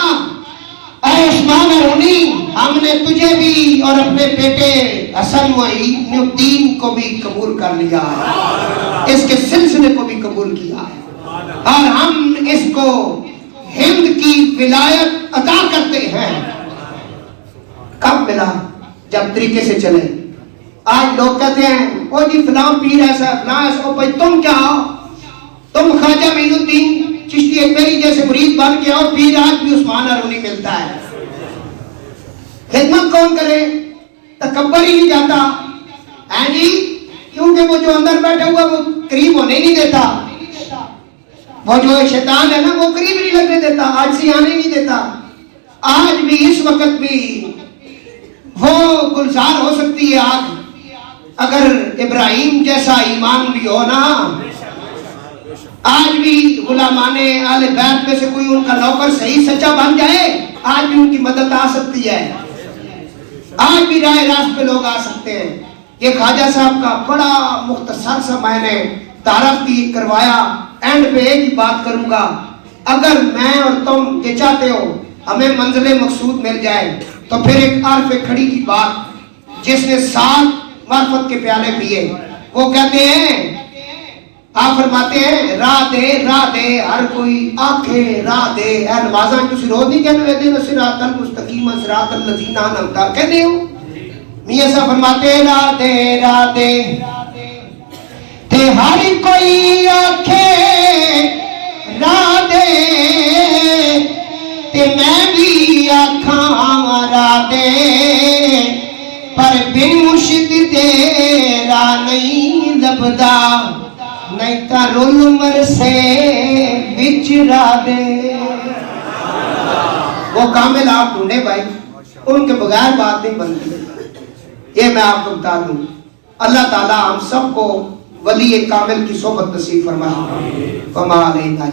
اے عثمان رونی، ہم نے تجھے بھی اور اپنے بیٹے حسن و ابن الدین کو بھی قبول کر لیا ہے، اس کے سلسلے کو بھی قبول کیا ہے، اور ہم اس کو ہند کی ولایت عطا کرتے ہیں۔ کب ملا؟ جب طریقے سے چلے۔ آج لوگ کہتے ہیں او جی فلاں پیر ایسا فلاں ایسا، بھائی تم کیا ہو؟ تم خواجہ معین الدین چشتی اجمیری جیسے مرید بن کے آؤ، پیر آج بھی عثمان رونی ملتا ہے۔ خدمت کون کرے؟ تکبر ہی نہیں جاتا ہے جی، کیونکہ وہ جو اندر بیٹھا ہوا وہ قریب ہونے نہیں دیتا، وہ جو شیطان ہے نا وہ قریب نہیں لگنے دیتا، آج سے آنے نہیں دیتا۔ آج بھی اس وقت بھی وہ گلزار ہو سکتی ہے آگ، اگر ابراہیم جیسا ایمان بھی ہو نا۔ آج بھی غلامان اہل بیت میں سے کوئی ان کا نوکر صحیح سچا بن جائے، آج بھی ان کی مدد آ سکتی ہے، آج بھی راہ راست پہ لوگ آ سکتے ہیں۔ یہ خواجہ صاحب کا بڑا مختصر سا میں نے تعارف کی کروایا۔ اینڈ پہ ایک ہی بات کروں گا، اگر میں اور تم یہ چاہتے ہو ہمیں منزل مقصود مل جائے تو پھر ایک عارف کھڑی کی بات، جس نے 7 معرفت کے پیالے پیے، وہ کہتے ہیں، آپ فرماتے ہیں راہ دے ہر کوئی آنکھے راہ دے۔ اے نمازاں کسی روز نہیں کہنے ہوئے دن صراط المستقیم صراط الذین انعمت علیہم کہتے ہو؟ میاں صاحب فرماتے ہیں راہ دے تے ہر کوئی آنکھے راہ دے تے میں بھی آنکھاں راہ دے، پر بن مرشد دے راہ نہیں لبدا، نہیں تا رول مر سے بچ راہ دے۔ وہ کامل آپ ڈھونڈے بھائی، ان کے بغیر بات نہیں بنتی، یہ میں آپ کو بتا دوں۔ اللہ تعالیٰ ہم سب کو ولی کامل کی صحبت نصیب فرمائے۔ وما علینا